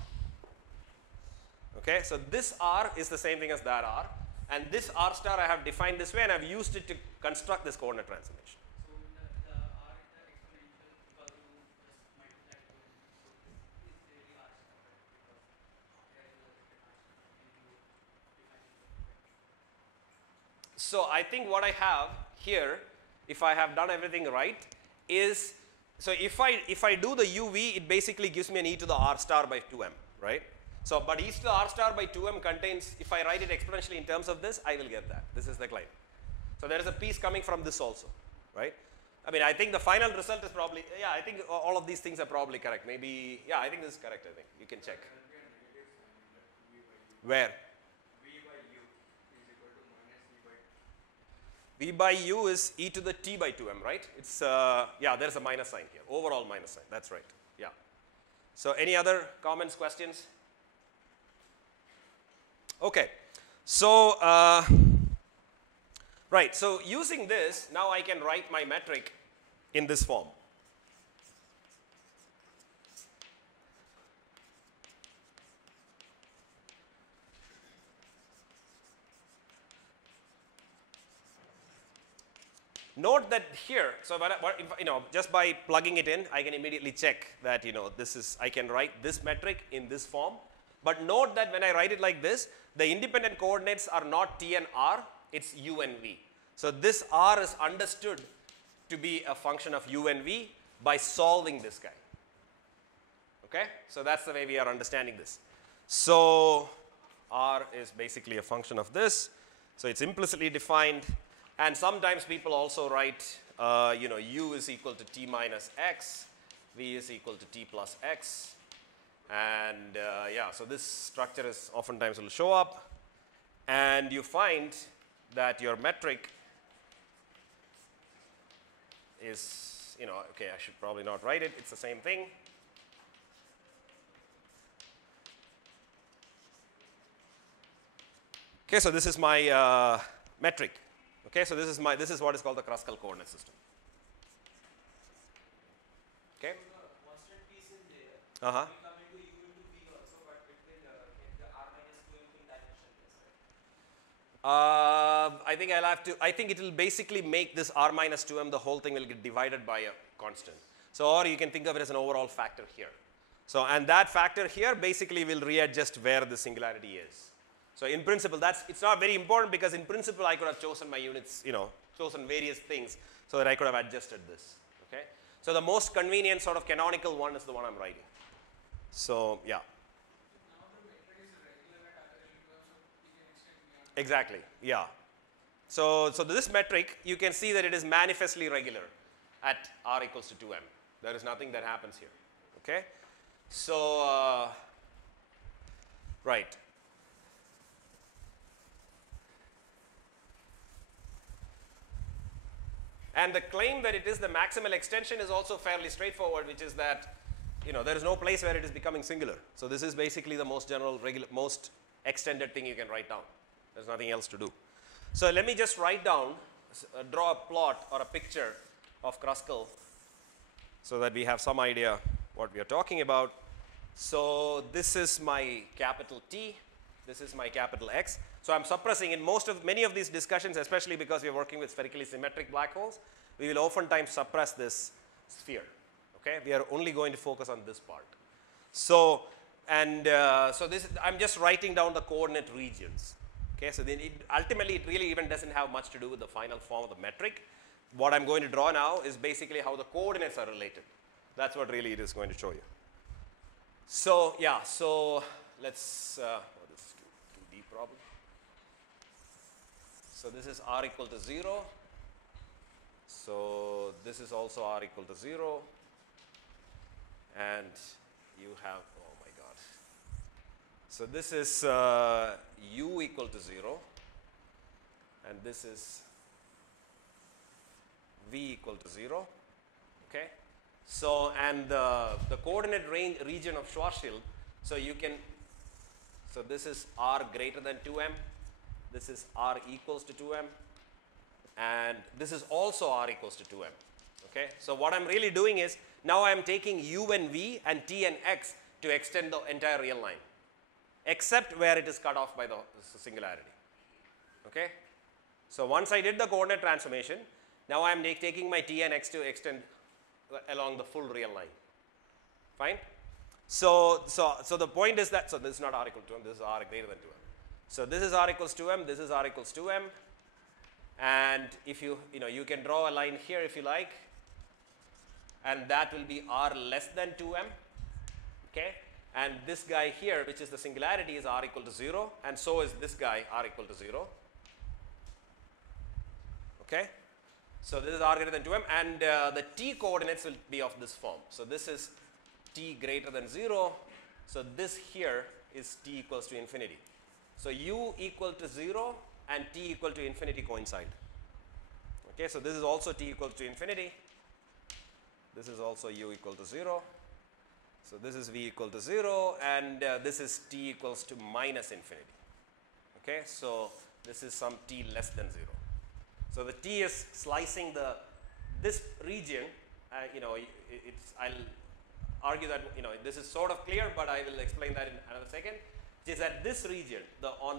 Okay, so this R is the same thing as that R, and this R star I have defined this way and I have used it to construct this coordinate transformation. So the R in the exponential, because you just multiply it, so this is really R star, right? Because there is a different R star and you define it differently. So I think what I have here, if I have done everything right, is, so if I do the UV, it basically gives me an e to the R star by 2m, right? So, but e to the R star by 2m contains, if I write it exponentially in terms of this, I will get that. This is the claim. So there is a piece coming from this also, right? I mean, I think the final result is probably, yeah, I think all of these things are probably correct. Maybe, yeah, I think this is correct, I think. You can check. Where? V by U is e to the t by 2m, right? It's, yeah, there's a minus sign here, overall minus sign, that's right, yeah. So any other comments, questions? Okay, so, right, so using this, now I can write my metric in this form. Note that here, so just by plugging it in, I can immediately check that, this is, I can write this metric in this form. But note that when I write it like this, the independent coordinates are not T and R, it's U and V. So this R is understood to be a function of U and V by solving this guy. Okay? So that's the way we are understanding this. So R is basically a function of this. So it's implicitly defined. And sometimes people also write, U is equal to T minus X, V is equal to T plus X. And yeah, so this structure is oftentimes will show up. And you find that your metric is, okay, I should probably not write it. It's the same thing. Okay, so this is my metric. Okay, so this is what is called the Kruskal coordinate system. Okay. So the constant piece in there will come into U into V also, but it will get the R minus 2m in dimensionless, right? I think I'll have to, I think it will basically make this R minus 2m, the whole thing will get divided by a constant. So, or you can think of it as an overall factor here. So, and that factor here basically will readjust where the singularity is. So in principle, it's not very important because in principle I could have chosen my units, chosen various things so that I could have adjusted this. Okay. So the most convenient sort of canonical one is the one I'm writing. So yeah. Now the metric is regular at other elements, so we can extend beyond. Exactly. Yeah. So this metric, you can see that it is manifestly regular at R equals to 2m. There is nothing that happens here. Okay. So right. And the claim that it is the maximal extension is also fairly straightforward, which is that, there is no place where it is becoming singular. So this is basically the most general, most extended thing you can write down. There's nothing else to do. So let me just write down, draw a plot or a picture of Kruskal so that we have some idea what we are talking about. So this is my capital T. This is my capital X. So I'm suppressing in many of these discussions, especially because we are working with spherically symmetric black holes, we will oftentimes suppress this sphere. Okay, we are only going to focus on this part. So, and so this, I'm just writing down the coordinate regions. Okay, so then ultimately it really even doesn't have much to do with the final form of the metric. What I'm going to draw now is basically how the coordinates are related. That's what really it is going to show you. So yeah, so let's, this is 2D problem. So this is r equal to 0. So this is also r equal to 0. And you have, oh my god. So this is u equal to 0. And this is v equal to 0. Okay. So, and the coordinate region of Schwarzschild, so you can, so this is r greater than 2m, this is r equals to 2m, and this is also r equals to 2m. Okay. So what I'm really doing is, now I'm taking u and v and t and x to extend the entire real line, except where it is cut off by the singularity. Okay. So once I did the coordinate transformation, now I'm taking my t and x to extend along the full real line. Fine. So the point is that, so this is not r equal to 2m, this is r greater than 2m. So this is r equals 2m, this is r equals 2m, and if you can draw a line here if you like, and that will be r less than 2m. Okay. And this guy here, which is the singularity, is r equal to 0, and so is this guy, r equal to 0. Okay. So this is r greater than 2m, and the t coordinates will be of this form. So this is t greater than 0. So this here is t equals to infinity. So u equal to 0 and t equal to infinity coincide. Okay, so this is also t equals to infinity. This is also u equal to 0. So this is v equal to 0, and this is t equals to minus infinity. Okay, so this is some t less than 0. So the t is slicing this region. I'll argue that this is sort of clear, but I will explain that in another second. It is that this region,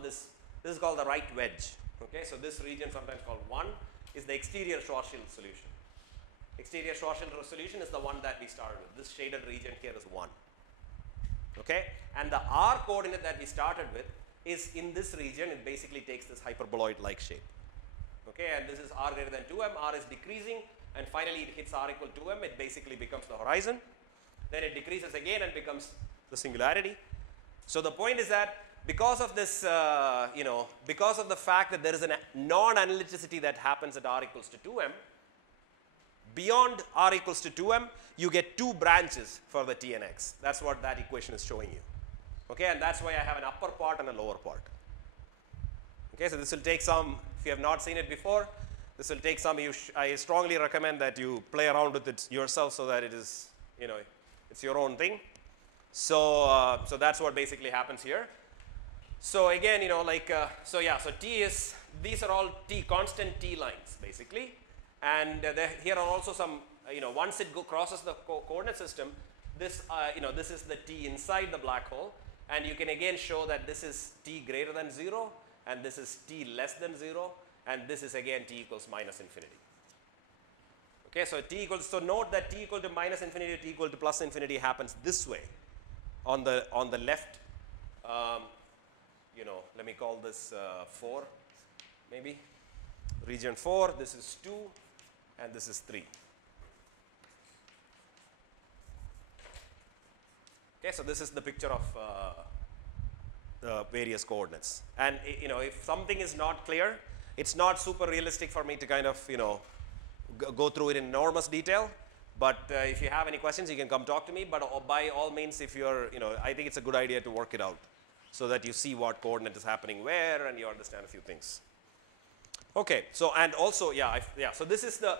this is called the right wedge. Okay, so this region, sometimes called 1, is the exterior Schwarzschild solution. Exterior Schwarzschild solution is the one that we started with. This shaded region here is 1. Okay, and the r coordinate that we started with is in this region. It basically takes this hyperboloid-like shape. Okay, and this is r greater than 2m, r is decreasing, and finally it hits r equal to 2m, it basically becomes the horizon. Then it decreases again and becomes the singularity. So the point is that because of this, because of the fact that there is a non-analyticity that happens at r equals to 2m, beyond r equals to 2m, you get 2 branches for the t and x. That's what that equation is showing you. Okay, and that's why I have an upper part and a lower part. Okay, so this will take some, if you have not seen it before, this will take some, I strongly recommend that you play around with it yourself so that it is, it's your own thing. So, so that's what basically happens here. So again, so t is, these are all constant t lines basically. And here are also some, once it crosses the coordinate system, this, this is the t inside the black hole. And you can again show that this is t greater than 0. And this is t less than 0, and this is again t equals minus infinity. Okay, so so note that t equal to minus infinity, t equal to plus infinity happens this way, on the left. Let me call this 4, maybe region 4. This is 2, and this is 3. Okay, so this is the picture of the various coordinates. And if something is not clear, it's not super realistic for me to kind of go through it in enormous detail. But if you have any questions, you can come talk to me. But by all means, if you're, I think it's a good idea to work it out so that you see what coordinate is happening where and you understand a few things. Okay, so and also, so this is the,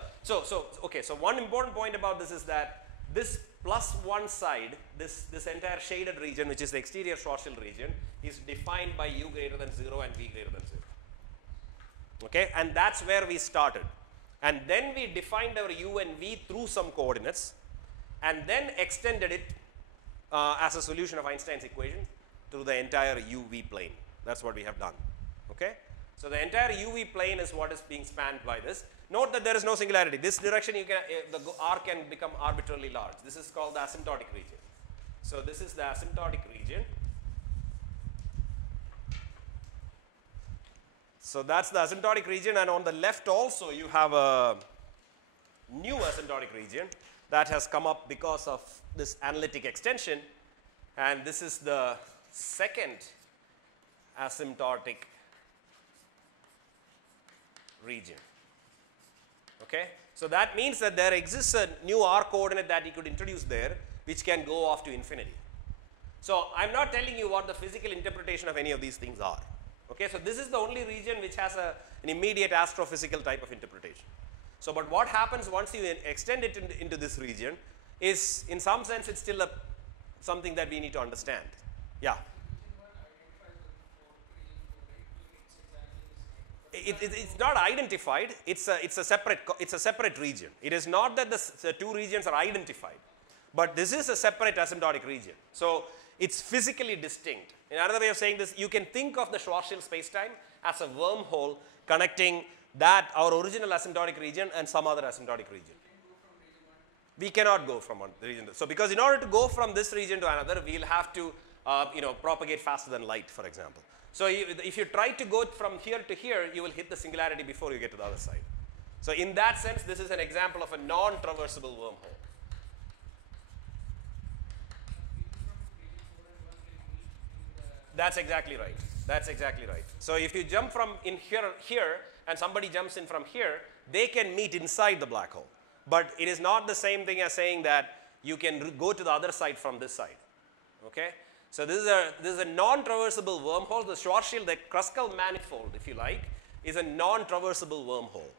okay, so one important point about this is that this plus one side, this entire shaded region, which is the exterior Schwarzschild region, is defined by u greater than 0 and v greater than 0. Okay, and that's where we started. And then we defined our u and v through some coordinates, and then extended it as a solution of Einstein's equation to the entire uv plane. That's what we have done. Okay, so the entire uv plane is what is being spanned by this. Note that there is no singularity. This direction, the r can become arbitrarily large. This is called the asymptotic region. So this is the asymptotic region. So that's the asymptotic region, and on the left also you have a new asymptotic region that has come up because of this analytic extension, and this is the second asymptotic region. Okay? So that means that there exists a new r coordinate that you could introduce there which can go off to infinity. So I'm not telling you what the physical interpretation of any of these things are. Okay? So this is the only region which has an immediate astrophysical type of interpretation. So but what happens once you extend it into this region is, in some sense, it's still something that we need to understand. Yeah? It's not identified. It's a separate region. It is not that the two regions are identified, but this is a separate asymptotic region. So it's physically distinct. Another way of saying this, you can think of the Schwarzschild spacetime as a wormhole connecting that our original asymptotic region and some other asymptotic region. We cannot go from one region. So because in order to go from this region to another, we'll have to propagate faster than light, for example. So if you try to go from here to here, you will hit the singularity before you get to the other side. So in that sense, this is an example of a non-traversable wormhole. That's exactly right. That's exactly right. So if you jump from in here and somebody jumps in from here, they can meet inside the black hole. But it is not the same thing as saying that you can go to the other side from this side. Okay? So this is a non-traversable wormhole. The Schwarzschild, the Kruskal manifold, if you like, is a non-traversable wormhole.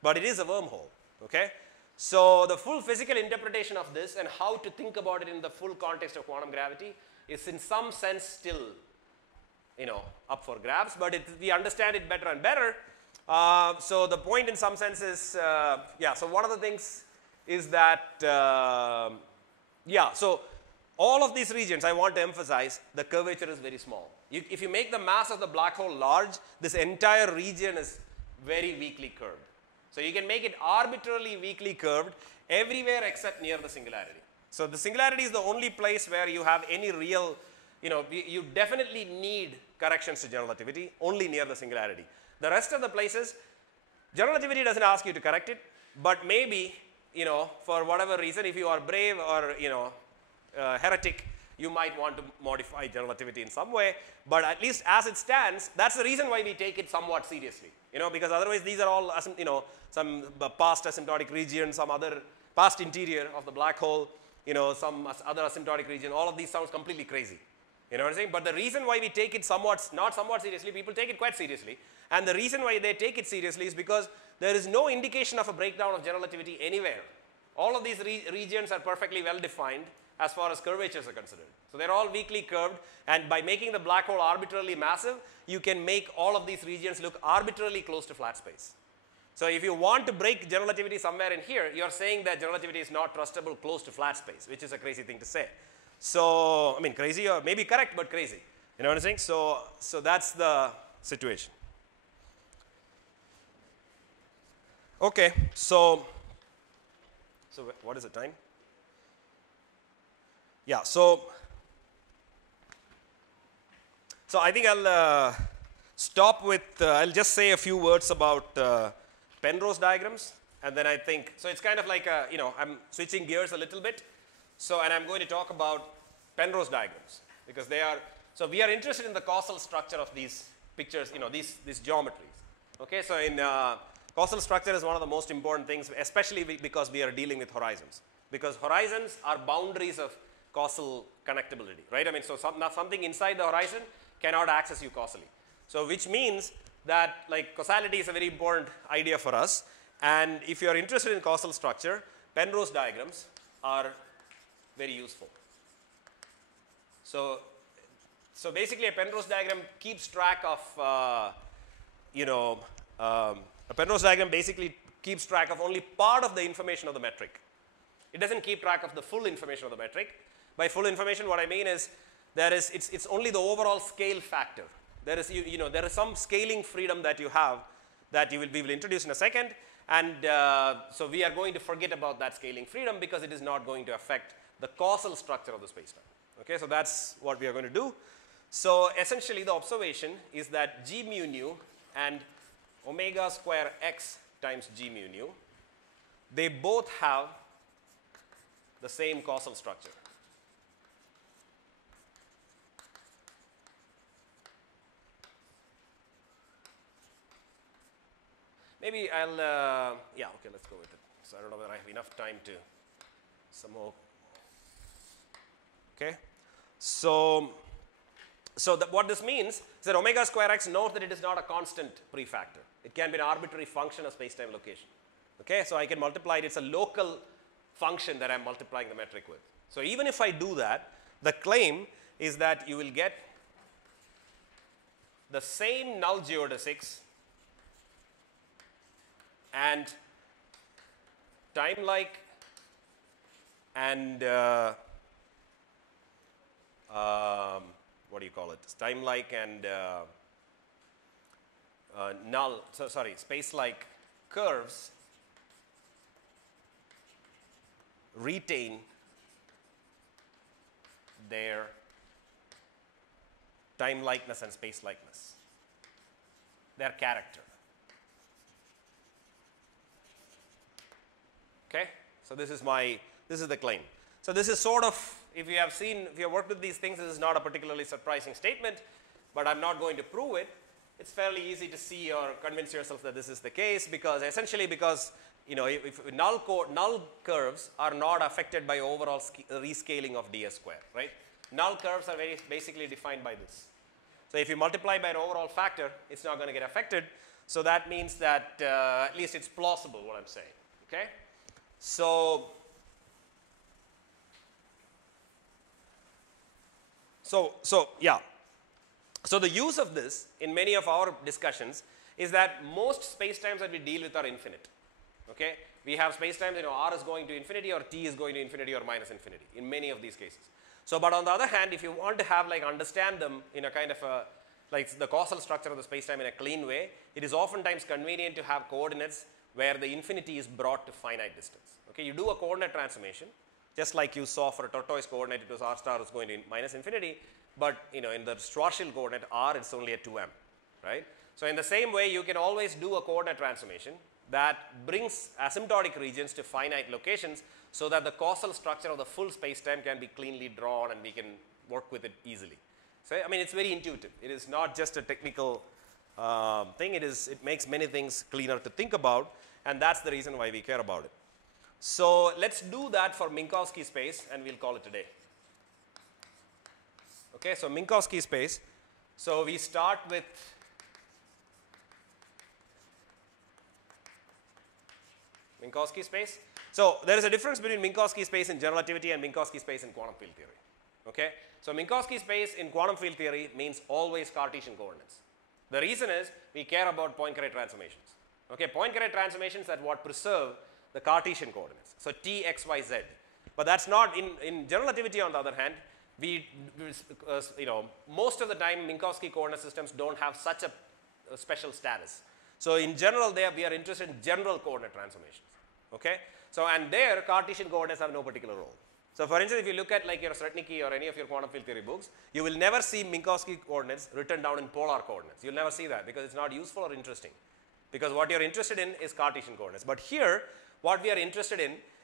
But it is a wormhole. Okay? So the full physical interpretation of this and how to think about it in the full context of quantum gravity is in some sense still up for grabs, but we understand it better and better. So the point in some sense is, so one of the things is that, so all of these regions, I want to emphasize, the curvature is very small. If you make the mass of the black hole large, this entire region is very weakly curved. So you can make it arbitrarily weakly curved everywhere except near the singularity. So the singularity is the only place where you have any real, you definitely need corrections to general relativity only near the singularity. The rest of the places, general relativity doesn't ask you to correct it, but maybe, for whatever reason, if you are brave or, heretic, you might want to modify general relativity in some way, but at least as it stands, that's the reason why we take it somewhat seriously, because otherwise these are all, some past asymptotic region, some other past interior of the black hole, some other asymptotic region, all of these sounds completely crazy. You know what I'm saying? But the reason why we take it not somewhat seriously, people take it quite seriously. And the reason why they take it seriously is because there is no indication of a breakdown of general relativity anywhere. All of these regions are perfectly well defined as far as curvatures are concerned. So they're all weakly curved, and by making the black hole arbitrarily massive, you can make all of these regions look arbitrarily close to flat space. So if you want to break general relativity somewhere in here, you're saying that general relativity is not trustable close to flat space, which is a crazy thing to say. So, I mean, crazy or maybe correct, but crazy. You know what I'm saying? So that's the situation. Okay, so what is the time? Yeah, so I think I'll stop with, I'll just say a few words about Penrose diagrams, and then I think, so it's kind of like, I'm switching gears a little bit. So, and I'm going to talk about Penrose diagrams because they are, so we are interested in the causal structure of these pictures, these geometries. Okay, so in causal structure is one of the most important things, especially because we are dealing with horizons. Because horizons are boundaries of causal connectability, right? I mean, so something inside the horizon cannot access you causally. So which means that like causality is a very important idea for us. And if you are interested in causal structure, Penrose diagrams are very useful. So basically a Penrose diagram keeps track of, a Penrose diagram basically keeps track of only part of the information of the metric. It doesn't keep track of the full information of the metric. By full information, what I mean is it's only the overall scale factor. There is, there is some scaling freedom that you have that we will introduce in a second. And so we are going to forget about that scaling freedom because it is not going to affect the causal structure of the spacetime. Okay, so that's what we are going to do. So essentially the observation is that G mu nu and omega square x times g mu nu, they both have the same causal structure. Maybe I'll, yeah, okay, let's go with it. So I don't know whether I have enough time to some more. Okay. So what this means is that omega square x, note that it is not a constant prefactor. It can be an arbitrary function of space-time location. Okay. So I can multiply it. It's a local function that I'm multiplying the metric with. So even if I do that, the claim is that you will get the same null geodesics and time-like and what do you call it? Time-like and null, so sorry, space-like curves retain their time-likeness and space-likeness, their character. Okay, so this is the claim. So this is sort of, if you have worked with these things, this is not a particularly surprising statement, but I'm not going to prove it. It's fairly easy to see or convince yourself that this is the case because you know, if null curves are not affected by overall rescaling of ds square, right? Null curves are basically defined by this. So if you multiply by an overall factor, it's not going to get affected. So that means that at least it's plausible what I'm saying. Okay. So yeah. So the use of this in many of our discussions is that most spacetimes that we deal with are infinite. Okay, we have spacetimes, you know, r is going to infinity or t is going to infinity or minus infinity in many of these cases. So, but on the other hand, if you want to have understand them in a kind of a the causal structure of the spacetime in a clean way, it is oftentimes convenient to have coordinates where the infinity is brought to finite distance. Okay, you do a coordinate transformation, just like you saw for a tortoise coordinate, it was r star is going to minus infinity, but you know in the Schwarzschild coordinate r it's only at 2m, right? So in the same way, you can always do a coordinate transformation that brings asymptotic regions to finite locations so that the causal structure of the full spacetime can be cleanly drawn and we can work with it easily. So I mean it's very intuitive. It is not just a technical thing. It makes many things cleaner to think about, and that's the reason why we care about it. So let's do that for Minkowski space, and we'll call it today. Okay, so Minkowski space. So we start with Minkowski space. So there is a difference between Minkowski space in general relativity and Minkowski space in quantum field theory. Okay, so Minkowski space in quantum field theory means always Cartesian coordinates. The reason is we care about Poincare transformations. Okay, Poincare transformations that what preserve the Cartesian coordinates. So t, x, y, z. But that's not in general relativity. On the other hand, you know, most of the time Minkowski coordinate systems don't have such a special status. So in general, we are interested in general coordinate transformations. Okay, so and there Cartesian coordinates have no particular role. So for instance, if you look at your Sretnicki or any of your quantum field theory books, you will never see Minkowski coordinates written down in polar coordinates. You'll never see that because it's not useful or interesting. Because what you're interested in is Cartesian coordinates. But here, what we are interested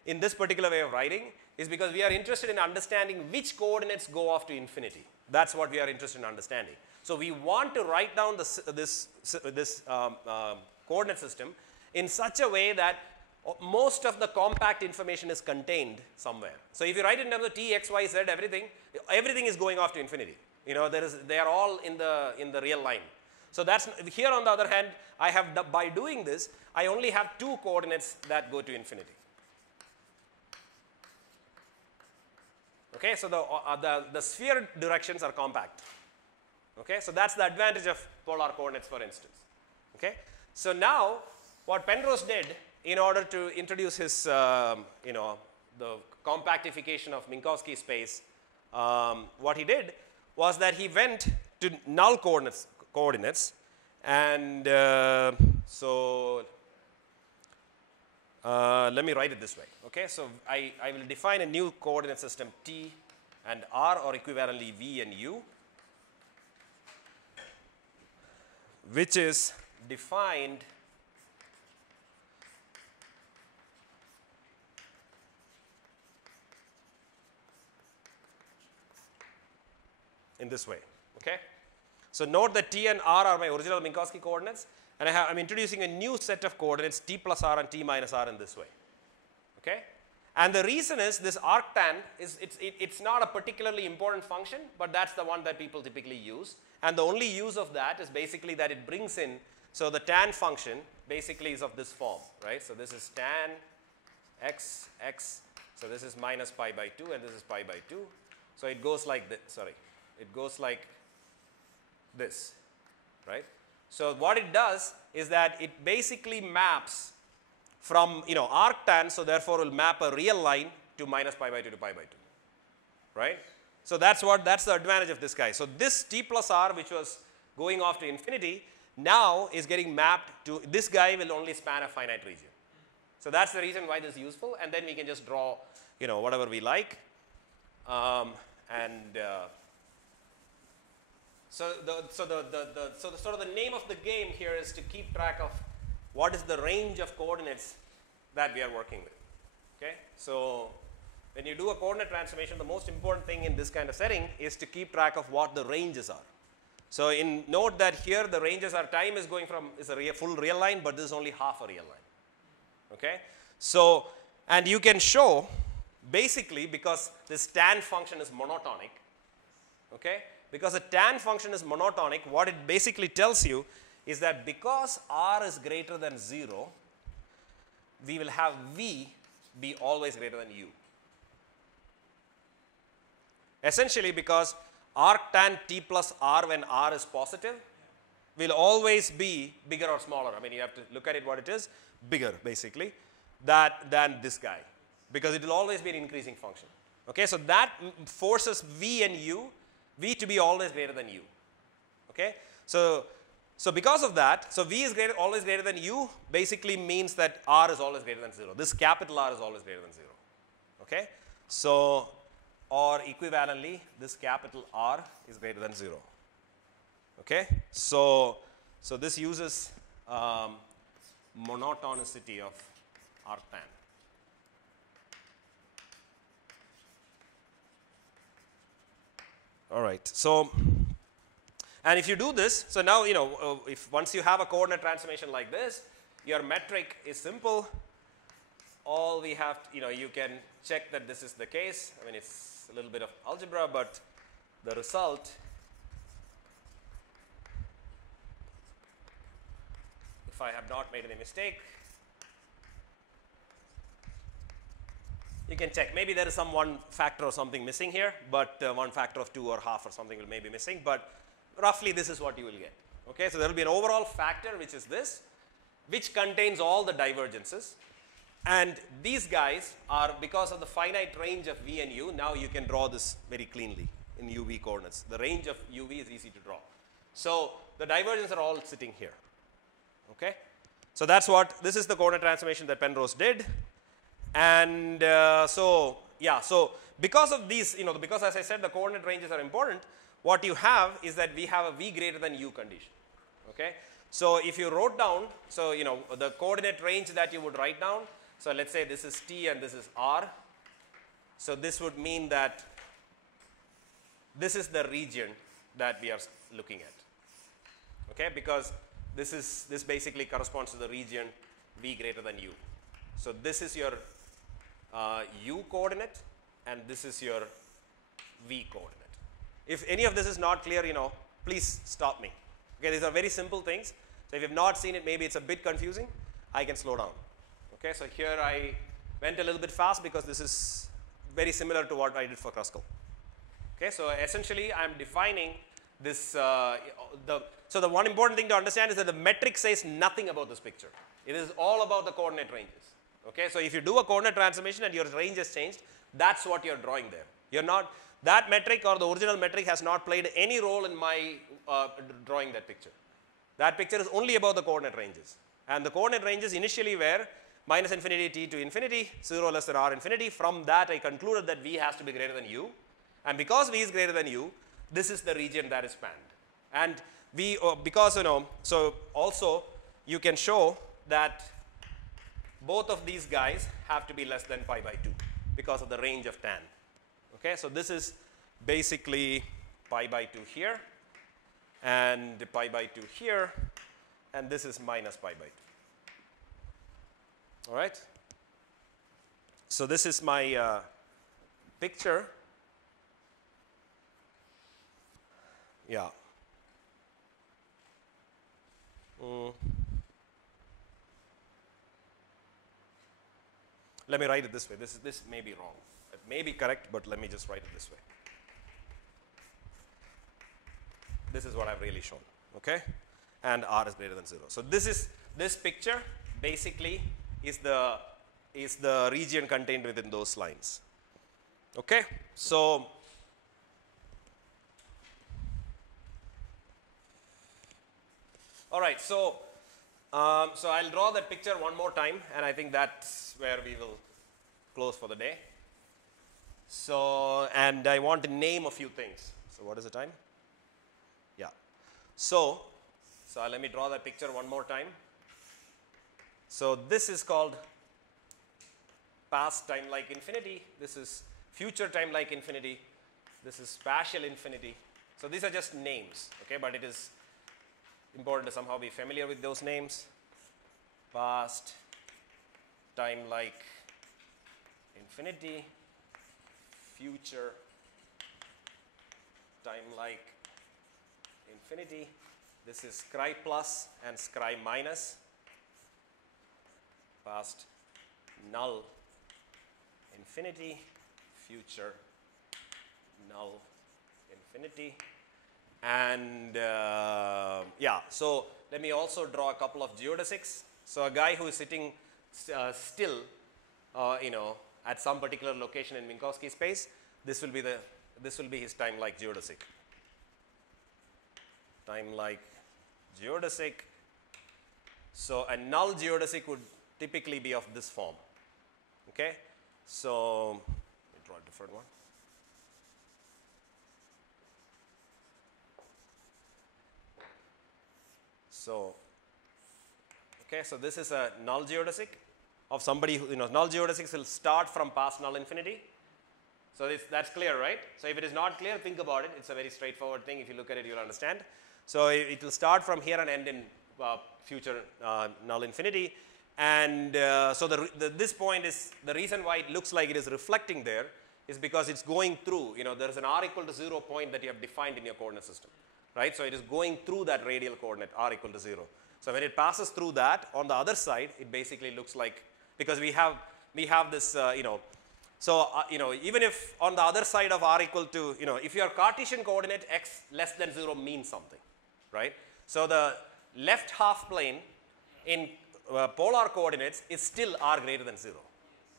in this particular way of writing is because we are interested in understanding which coordinates go off to infinity. That's what we are interested in understanding. So we want to write down this coordinate system in such a way that most of the compact information is contained somewhere. So if you write it in terms of t, x, y, z, everything is going off to infinity. You know, they are all in the real line. So that's here. On the other hand, I have by doing this, I only have two coordinates that go to infinity. Okay, so the sphere directions are compact. Okay, so that's the advantage of polar coordinates, for instance. Okay, so now what Penrose did in order to introduce his, you know, the compactification of Minkowski space, what he did was that he went to null coordinates, and so let me write it this way. Okay, so I will define a new coordinate system t and r, or equivalently v and u, which is defined in this way. Okay? So note that t and r are my original Minkowski coordinates, and I'm introducing a new set of coordinates t plus r and t minus r in this way. Okay? And the reason is this arctan it's not a particularly important function, but that's the one that people typically use. And the only use of that is basically that it brings in, so the tan function basically is of this form, right? So this is tan x, so this is minus pi by 2 and this is pi by 2. So it goes like this, it goes like this, right? So what it does is that it basically maps from, arctan, so therefore will map a real line to minus pi by 2 to pi by 2, right? So that's the advantage of this guy. So this t plus r, which was going off to infinity, now is getting mapped to, this guy will only span a finite region. So that's the reason why this is useful, and then we can just draw, whatever we like. So the name of the game here is to keep track of what is the range of coordinates that we are working with. Okay? So when you do a coordinate transformation, the most important thing in this kind of setting is to keep track of what the ranges are. So note that here the ranges are, time is going from, is a full real line, but this is only half a real line. Okay? So, and you can show basically because this tan function is monotonic, okay? Because a tan function is monotonic, what it basically tells you is that because r is greater than 0, we will have v be always greater than u. Essentially because arctan t plus r when r is positive will always be bigger or smaller. I mean, you have to look at it what it is, bigger basically than this guy, because it will always be an increasing function. Okay, so that forces v and u, v to be always greater than u. Okay, so because of that, so v is always greater than u basically means that r is always greater than 0. This capital R is always greater than 0. Okay, so or equivalently, this capital R is greater than 0. Okay, so this uses monotonicity of arctan. All right. So, and if you do this, so now if once you have a coordinate transformation like this, your metric is simple. All we have, you can check that this is the case. I mean, it's a little bit of algebra, but the result, if I have not made any mistake, you can check. Maybe there is some one factor or something missing here, but one factor of 2 or half or something will maybe missing, but roughly this is what you will get. Okay, so there will be an overall factor which is this, which contains all the divergences, and these guys are, because of the finite range of v and u, now you can draw this very cleanly in uv coordinates. The range of uv is easy to draw. So the divergences are all sitting here. Okay, so that's what, this is the coordinate transformation that Penrose did. And so because of these, because as I said the coordinate ranges are important, what you have is that we have a v greater than u condition. Okay, so if you wrote down, so the coordinate range that you would write down, so let's say this is t and this is r, so this would mean that this is the region that we are looking at. Okay, because this basically corresponds to the region v greater than u. So this is your u coordinate and this is your v coordinate. If any of this is not clear, please stop me. Okay, these are very simple things. So if you have not seen it, maybe it's a bit confusing, I can slow down. Okay, so here I went a little bit fast because this is very similar to what I did for Kruskal. Okay, so essentially I'm defining this, so the one important thing to understand is that the metric says nothing about this picture. It is all about the coordinate ranges. Okay, so if you do a coordinate transformation and your range has changed, that's what you're drawing there. You're not, that metric or the original metric has not played any role in my drawing that picture. That picture is only about the coordinate ranges. And the coordinate ranges initially were minus infinity t to infinity, 0 less than r infinity. From that I concluded that v has to be greater than u. And because v is greater than u, this is the region that is spanned. And we, because so also you can show that both of these guys have to be less than pi by 2 because of the range of tan. Okay, so this is basically pi by 2 here, and pi by 2 here, and this is minus pi by 2. All right? So this is my picture. Yeah. Let me write it this way. This may be wrong. It may be correct, but let me just write it this way. This is what I've really shown. Okay? And r is greater than 0. So this picture basically is the region contained within those lines. Okay? So all right, so I'll draw that picture one more time, and I think that's where we will close for the day. So, and I want to name a few things. So what is the time? Yeah. So let me draw that picture one more time. So this is called past time like infinity. This is future time like infinity. This is spatial infinity. So these are just names, okay, but it is important to somehow be familiar with those names. Past time like infinity, future time like infinity. This is scri plus and scri minus. Past null infinity, future null infinity. And yeah, so let me also draw a couple of geodesics. So a guy who is sitting still, at some particular location in Minkowski space, this will be his time-like geodesic. Time-like geodesic. So a null geodesic would typically be of this form. Okay, so let me draw a different one. So, okay, so this is a null geodesic of somebody who, null geodesics will start from past null infinity. So that's clear, right? So if it is not clear, think about it. It's a very straightforward thing. If you look at it, you'll understand. So it will start from here and end in future null infinity. And so this point is, the reason why it looks like it is reflecting there is because it's going through, there is an r equal to 0 point that you have defined in your coordinate system. Right? So it is going through that radial coordinate r equal to 0. So when it passes through that, on the other side, it basically looks like, because we have this, even if on the other side of r equal to, if your Cartesian coordinate x less than 0 means something, right? So the left half plane in polar coordinates is still r greater than 0.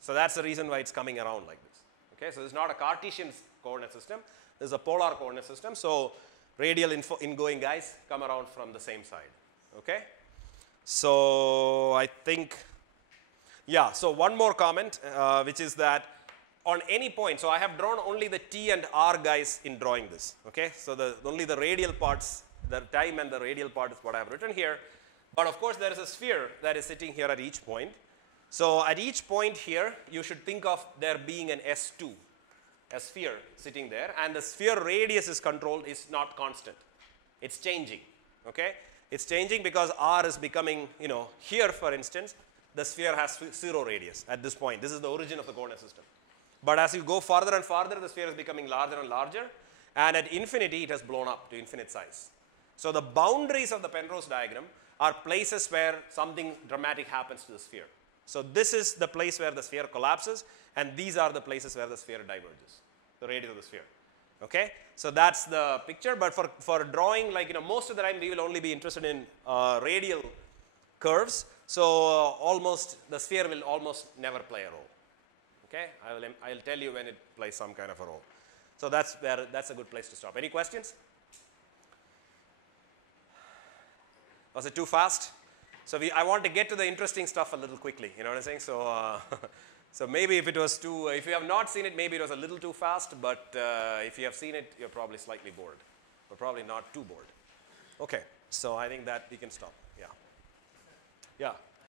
So that's the reason why it's coming around like this. Okay, so it's not a Cartesian coordinate system. This is a polar coordinate system. So radial ingoing guys come around from the same side. Okay, so I think, yeah, so one more comment, which is that on any point, so I have drawn only the t and r guys in drawing this. Okay, so only the radial parts, the time and the radial part is what I have written here. But of course there is a sphere that is sitting here at each point. So at each point here, you should think of there being an S2, a sphere sitting there, and the sphere radius is controlled, is not constant. It's changing, okay? It's changing because r is becoming, here for instance, the sphere has 0 radius at this point. This is the origin of the coordinate system. But as you go farther and farther, the sphere is becoming larger and larger, and at infinity, it has blown up to infinite size. So the boundaries of the Penrose diagram are places where something dramatic happens to the sphere. So this is the place where the sphere collapses, and these are the places where the sphere diverges, the radius of the sphere. Okay, so that's the picture. But for drawing, most of the time we will only be interested in radial curves. So almost the sphere will almost never play a role. Okay, I'll tell you when it plays some kind of a role. So that's a good place to stop. Any questions? Was it too fast? So I want to get to the interesting stuff a little quickly. You know what I'm saying? So. So maybe if you have not seen it, maybe it was a little too fast, but if you have seen it, you're probably slightly bored, but probably not too bored. Okay, so I think that we can stop. Yeah. Yeah.